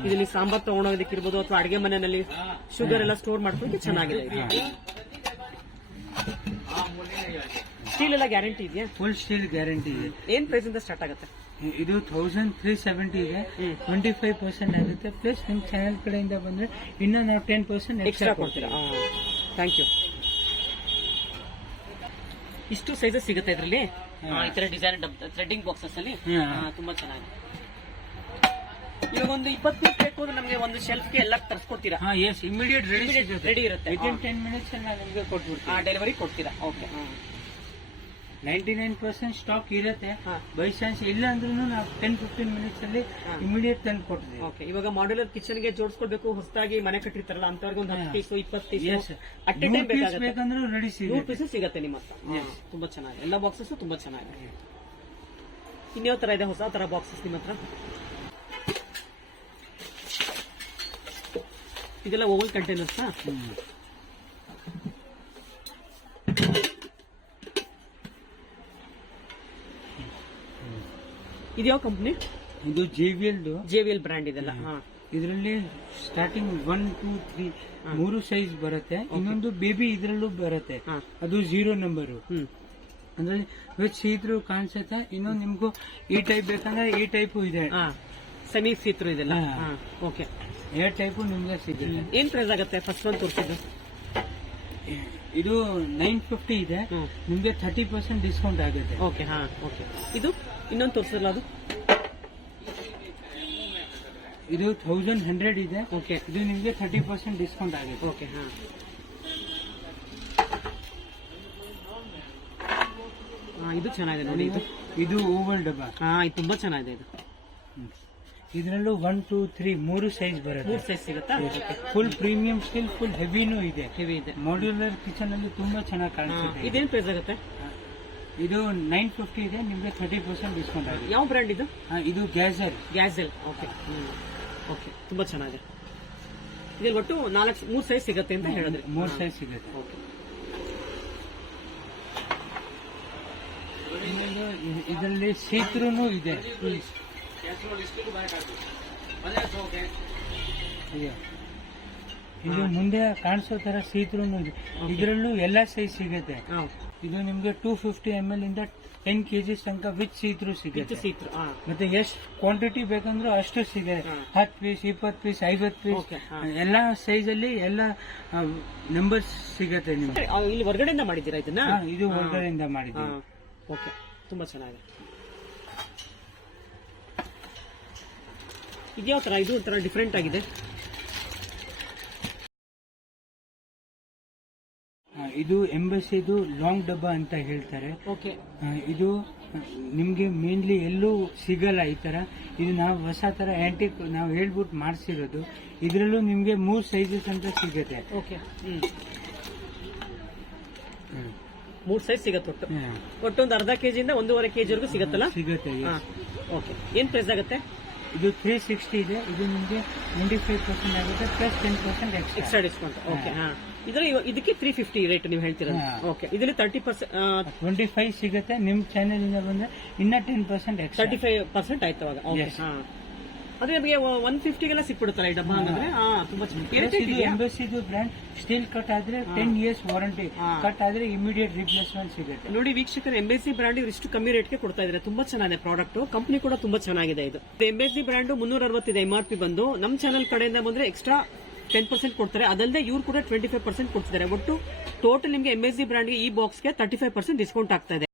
S1: ಇದರಲ್ಲಿ ಸಾಂಬಾರ್ ತಗೊಂಡೋಗೋದಕ್ಕಿರ್ಬೋದು ಅಥವಾ ಅಡಿಗೆ ಮನೆಯಲ್ಲಿ ಶುಗರ್ ಎಲ್ಲ ಸ್ಟೋರ್ ಮಾಡ್ಕೊಳ್ಳೋಕೆ ಚೆನ್ನಾಗಿದೆ ಸ್ಟೀಲ್ ಎಲ್ಲ ಗ್ಯಾರಂಟಿ ಇದೆಯಾ?
S2: ಫುಲ್ ಸ್ಟೀಲ್ ಗ್ಯಾರಂಟಿ ಇದೆ.
S1: ಏನ್ ಪ್ರೈಸ್ ಇಂದ ಸ್ಟಾರ್ಟ್ ಆಗುತ್ತೆ?
S2: ಇದು ತೌಸಂಡ್ ತ್ರೀ ಸೆವೆಂಟಿ ಇದೆ. ಟ್ವೆಂಟಿ ಫೈವ್ ಪರ್ಸೆಂಟ್ ಆಗುತ್ತೆ. ಪ್ಲಸ್ ನಿಮ್ ಚಾನೆಲ್ ಕಡೆಯಿಂದ ಬಂದ್ರೆ ಇನ್ನೂ ನಾವು ಟೆನ್ ಪರ್ಸೆಂಟ್
S1: ಎಕ್ಸ್ಟ್ರಾ ಕೊಡ್ತೀರಾ? ಥ್ಯಾಂಕ್ ಯು ಇಷ್ಟು ಸೈಜಸ್ ಸಿಗುತ್ತೆ ಇದರಲ್ಲಿ? ಈ ತರ ಡಿಸೈನ್ ಥ್ರೆಡ್ಡಿಂಗ್ ಬಾಕ್ಸಸ್ ಅಲ್ಲಿ? ತುಂಬಾ ಚೆನ್ನಾಗಿದೆ. ಇವಾಗ ಒಂದು ಇಪ್ಪತ್ತು ಪೀಸ್ ಬೇಕು ಅಂದ್ರೆ ನಮಗೆ ಒಂದು ಶೆಲ್ಫ್ಗೆ ಎಲ್ಲ ತರಿಸ್ಕೊಡ್ತೀರಾ?
S2: ಹಾ ಎಸ್ ಇಮಿಡಿಯೇಟ್ ರೆಡಿ
S1: ರೆಡಿ ಇರುತ್ತೆ.
S2: ವಿತಿನ್ ಟೆನ್ ಮಿನಿಟ್ಸ್ ನಿಮಗೆ ಕೊಟ್ಬಿಡ್ತೀವಿ.
S1: ಡೆಲಿವರಿ ಕೊಡ್ತೀರಾ? Okay
S2: ninety nine percent stock ಇರುತ್ತೆ. ಬೈ ಚಾನ್ಸ್ ಇಲ್ಲ ಅಂದ್ರೂ ನಾವು ಟೆನ್ ಫಿಫ್ಟೀನ್ ಮಿನಿಟ್ಸ್ ಅಲ್ಲಿ ಇಮಿಡಿಯೇಟ್ ತಂದು ಕೊಡ್ತೀವಿ.
S1: ಓಕೆ ಇವಾಗ ಮಾಡ್ಯುಲರ್ ಕಿಚನ್ಗೆ ಜೋಡಿಸ್ಕೊಳ್ಬೇಕು ಹೊಸದಾಗಿ ಮನೆ ಕಟ್ಟಿರ್ತಾರಲ್ಲ ಅಂತವ್ರಿಗೆ ಒಂದು ಹತ್ತು ಪೀಸು ಇಪ್ಪತ್ತು ಪೀಸ್ ಟೈಮ್
S2: ಬೇಕಂದ್ರೆ ರೆಡಿ ಸಿಗುತ್ತೆ.
S1: ಸಿಗುತ್ತೆ ನಿಮ್ಮ ತುಂಬಾ ಚೆನ್ನಾಗಿ ಎಲ್ಲ ಬಾಕ್ಸಸ್ ತುಂಬಾ ಚೆನ್ನಾಗಿದೆ. ಇನ್ಯಾವ ತರ ಇದೆ? ಹೊಸ ತರ ಬಾಕ್ಸಸ್ ನಿಮ್ಮ ಹತ್ರ? ಇದೆಲ್ಲ ಓವಲ್ ಕಂಟೈನರ್ಸ್ ಇದು ಯಾವ ಕಂಪ್ನಿ
S2: ಇದು J V L
S1: J V L brand ಇದೆಲ್ಲ ಹಾ.
S2: ಇದರಲ್ಲಿ ಸ್ಟಾರ್ಟಿಂಗ್ ಒನ್ ಟೂ ತ್ರೀ ಮೂರು ಸೈಜ್ ಬರುತ್ತೆ. ಇನ್ನೊಂದು ಬೇಬಿ ಇದರಲ್ಲೂ ಬರುತ್ತೆ. ಅದು ಜೀರೋ ನಂಬರ್ ಅಂದ್ರೆ ವಿತ್ ಸೀತ್ರು ಕಾಣಿಸುತ್ತೆ ಇನ್ನೊಂದು ನಿಮ್ಗೂ ಈ ಟೈಪ್ ಬೇಕಂದ್ರೆ ಈ ಟೈಪು ಇದೆ.
S1: ಹಾ. ಸೆಮಿ ಸೀತ್ರು ಇದೆಲ್ಲ. ಓಕೆ
S2: ಏ ಟೈಪು ನಿಮ್ಗೆ ಸಿಗುತ್ತೆ.
S1: ಏನ್ ಪ್ರೈಸ್ ಆಗುತ್ತೆ ಫಸ್ಟ್ ಒಂದು ತೋರಿಸಿದ್ದು
S2: ಇದು ನೈನ್ ಫಿಫ್ಟಿ ಇದೆ. ನಿಮ್ಗೆ ಥರ್ಟಿ ಪರ್ಸೆಂಟ್ ಡಿಸ್ಕೌಂಟ್ ಆಗುತ್ತೆ.
S1: ಓಕೆ ಹಾ. ಓಕೆ ಇದು? ಇನ್ನೊಂದು ತೋರಿಸಲ್ಲ ಅದು?
S2: ಇದು ಥೌಸಂಡ್ ಹಂಡ್ರೆಡ್ ಇದೆ.
S1: ಓಕೆ.
S2: ಇದು ನಿಮಗೆ ಥರ್ಟಿ ಪರ್ಸೆಂಟ್ ಡಿಸ್ಕೌಂಟ್ ಆಗುತ್ತೆ.
S1: ಓಕೆ ಹಾಂ. ಹಾ, ಇದು ಚೆನ್ನಾಗಿದೆ ನೋಡಿ ಇದು.
S2: ಇದು ಓವಲ್ ಡಬ್ಬ.
S1: ಹಾ ಇದು ತುಂಬಾ ಚೆನ್ನಾಗಿದೆ ಇದು.
S2: ಇದರಲ್ಲೂ ಒನ್ ಟೂ ತ್ರೀ ಮೂರು ಸೈಜ್ ಬರುತ್ತೆ.
S1: ಮೂರು ಸೈಜ್ ಸಿಗುತ್ತಾ?
S2: ಫುಲ್ ಪ್ರೀಮಿಯಂ ಸ್ಟಿಲ್ ಫುಲ್ ಹೆವಿನೂ ಇದೆ.
S1: ಹೆವಿ ಇದೆ.
S2: ಮಾಡ್ಯುಲರ್ ಕಿಚನ್ ಅಲ್ಲಿ ತುಂಬಾ ಚೆನ್ನಾಗಿ ಕಾಣಿಸುತ್ತೆ.
S1: ಇದೇನು ಪ್ರೈಸ್ ಆಗುತ್ತೆ?
S2: ಇದು ನೈನ್ ಫಿಫ್ಟಿ ಇದೆ ನಿಮ್ಗೆ ಥರ್ಟಿ ಪರ್ಸೆಂಟ್ ಡಿಸ್ಕೌಂಟ್ ಆಗಿದೆ.
S1: ಯಾವ ಬ್ರ್ಯಾಂಡ್ ಇದು?
S2: ಇದು ಗ್ಯಾಸೆಲ್
S1: ಗ್ಯಾಸೆಲ್ ಓಕೆ ಓಕೆ ತುಂಬಾ ಚೆನ್ನಾಗಿದೆ. ಇದ್ರಲ್ಲಿ ಒಟ್ಟು ನಾಲ್ಕು ಮೂರ್ ಸೈಜ್ ಸಿಗುತ್ತೆ ಅಂತ ಹೇಳಿದ್ರೆ.
S2: ಮೂರ್ ಸೈಜ್ ಸಿಗುತ್ತೆ.
S1: ಓಕೆ
S2: ಇದರಲ್ಲಿ ಸೀತ್ರೂ ಇದೆ. ಇದೆ. ಇದು ಮುಂದೆ ಕಾಣಿಸೋ ತರ ಸೀತ್ರೂ ಇದೆ. ಇದರಲ್ಲೂ ಎಲ್ಲಾ ಸೈಜ್ ಸಿಗುತ್ತೆ.
S1: ಹಾ.
S2: ಇದು ನಿಮ್ಗೆ ಟೂ ಫಿಫ್ಟಿ ಎಂ ಎಲ್ ಇಂದ ಟೆನ್ ಕೆಜಿ ತನಕ ವಿತ್ ಸೀತ್ರು ಸಿಗುತ್ತೆ.
S1: ಸೀತ್ರು
S2: ಮತ್ತೆ ಎಷ್ಟು ಕ್ವಾಂಟಿಟಿ ಬೇಕಂದ್ರೂ ಅಷ್ಟು ಸಿಗುತ್ತೆ.
S1: ಹತ್
S2: ಹತ್ತು ಪೀಸ್ ಇಪ್ಪತ್ತು ಪೀಸ್ ಐವತ್ತು ಪೀಸ್. ಎಲ್ಲಾ ಸೈಜ್ ಅಲ್ಲಿ ಎಲ್ಲ ನಂಬರ್ಸ್ ಸಿಗತ್ತೆ ನಿಮ್ಗೆ.
S1: ಇಲ್ಲಿ ಹೊರಗಡೆಯಿಂದ ಮಾಡಿದ್ದೀರಾ ಇದನ್ನ?
S2: ಇದು. ಹೊರಗಡೆಯಿಂದ ಮಾಡಿದ್ದೀವಿ.
S1: ಓಕೆ ತುಂಬಾ ಚೆನ್ನಾಗಿದೆ. ಇದ್ಯಾವ ತರ ಇದು ಒಂಥರ ಡಿಫ್ರೆಂಟ್ ಆಗಿದೆ
S2: ಹಾ, ಇದು ಎಂಬಸಿದು ಲಾಂಗ್ ಡಬ್ಬ ಅಂತ ಹೇಳ್ತಾರೆ.
S1: ಓಕೆ
S2: ಆ, ಇದು ನಿಮ್ಗೆ ಮೇನ್ಲಿ ಎಲ್ಲೂ ಸಿಗಲ್ಲ ಈ ತರ. ಇದು ನಾವು ಹೊಸ ತರ ಆಂಟಿಕ್ ನಾವು ಹೇಳ್ಬಿಟ್ಟು ಮಾಡಿಸಿರೋದು. ಇದರಲ್ಲೂ ನಿಮ್ಗೆ ಮೂರ್ ಸೈಜಸ್ ಅಂತ ಸಿಗುತ್ತೆ.
S1: Okay hmm. ಮೂರ್ ಸೈಜ್ ಸಿಗತ್ತೆ ಒಟ್ಟು.
S2: ಹಾ,
S1: ಒಟ್ಟೊಂದು ಒಂದು ಅರ್ಧ ಕೆಜಿಯಿಂದ ಒಂದೂವರೆ ಕೆಜಿ ವರೆಗೂ ಸಿಗತ್ತಲ್ಲ?
S2: ಸಿಗುತ್ತೆ yes.
S1: ಓಕೆ ಏನ್ ಪ್ರೈಸ್ ಆಗುತ್ತೆ?
S2: ಇದು ತ್ರೀ ಸಿಕ್ಸ್ಟಿ ಇದೆ. ಇದು ನಿಮ್ಗೆ ಟ್ವೆಂಟಿ ಫೈವ್ ಪರ್ಸೆಂಟ್ ಆಗುತ್ತೆ plus ten percent extra
S1: extra discount okay ಹಾ. ಇದ್ರ ಇದಕ್ಕೆ ತ್ರೀ ಫಿಫ್ಟಿ ರೇಟ್ ನೀವು
S2: ಹೇಳ್ತೀರಾ
S1: ಓಕೆ ಇದರಲ್ಲಿ ತರ್ಟಿ ಪರ್ಸೆಂಟ್
S2: ಟ್ವೆಂಟಿ ಫೈವ್ ಸಿಗುತ್ತೆ. ನಿಮ್ ಚಾನೆಲ್ ಇಂದ ಬಂದ್ರೆ ಇನ್ನ ten percent
S1: thirty five percent ಆಯ್ತು ಅವಾಗ. ಓಕೆ ಅದೇ ನಮಗೆ ಒನ್ ಫಿಫ್ಟಿಗೆಲ್ಲ ಸಿಕ್ಬಿಡುತ್ತಲ್ಲ ಈ ಡಬ್ಬ ಹಂಗಂದ್ರೆ? ತುಂಬಾ
S2: ಎಂಬಸಿದು ಬ್ರ್ಯಾಂಡ್ ಸ್ಟೀಲ್ ಕಟ್ ಆದ್ರೆ ಟೆನ್ ಇಯರ್ಸ್ ವಾರಂಟಿ ಕಟ್ ಆದ್ರೆ ಇಮಿಡಿಯೇಟ್ ರಿಪ್ಲೇಸ್ಮೆಂಟ್ ಸಿಗುತ್ತೆ.
S1: ನೋಡಿ ವೀಕ್ಷಕರು ಎಂಬೆಸಿ ಬ್ರಾಂಡ್ ಇಷ್ಟು ಕಮ್ಮಿ ರೇಟ್ಗೆ ಕೊಡ್ತಾ ಇದ್ದಾರೆ ತುಂಬಾ ಚೆನ್ನಾಗಿದೆ ಪ್ರಾಡಕ್ಟ್ ಕಂಪನಿ ಕೂಡ ತುಂಬಾ ಚೆನ್ನಾಗಿದೆ ಇದು. ಎಂಬೆಸಿ ಬ್ರ್ಯಾಂಡ್ ಮುನ್ನೂರ ಅರವತ್ತಿದೆ ಎಂ ಆರ್ ಪಿ ಬಂದು. ನಮ್ಮ ಚಾನಲ್ ಕಡೆಯಿಂದ ಬಂದ್ರೆ ಎಕ್ಸ್ಟ್ರಾ ಟೆನ್ ಪರ್ಸೆಂಟ್ ಕೊಡ್ತಾರೆ. ಅದಲ್ಲದೆ ಇವ್ರು ಕೂಡ ಟ್ವೆಂಟಿ ಫೈವ್ ಪರ್ಸೆಂಟ್ ಕೊಡ್ತಿದ್ದಾರೆ. ಒಟ್ಟು ಟೋಟಲ್ ನಿಮಗೆ ಎಂಎಸ್ಸಿ ಬ್ರಾಂಡ್ಗೆ ಈ ಬಾಕ್ಸ್ಗೆ ತರ್ಟಿ ಫೈವ್ ಪರ್ಸೆಂಟ್ ಡಿಸ್ಕೌಂಟ್ ಆಗ್ತಾ ಇದೆ.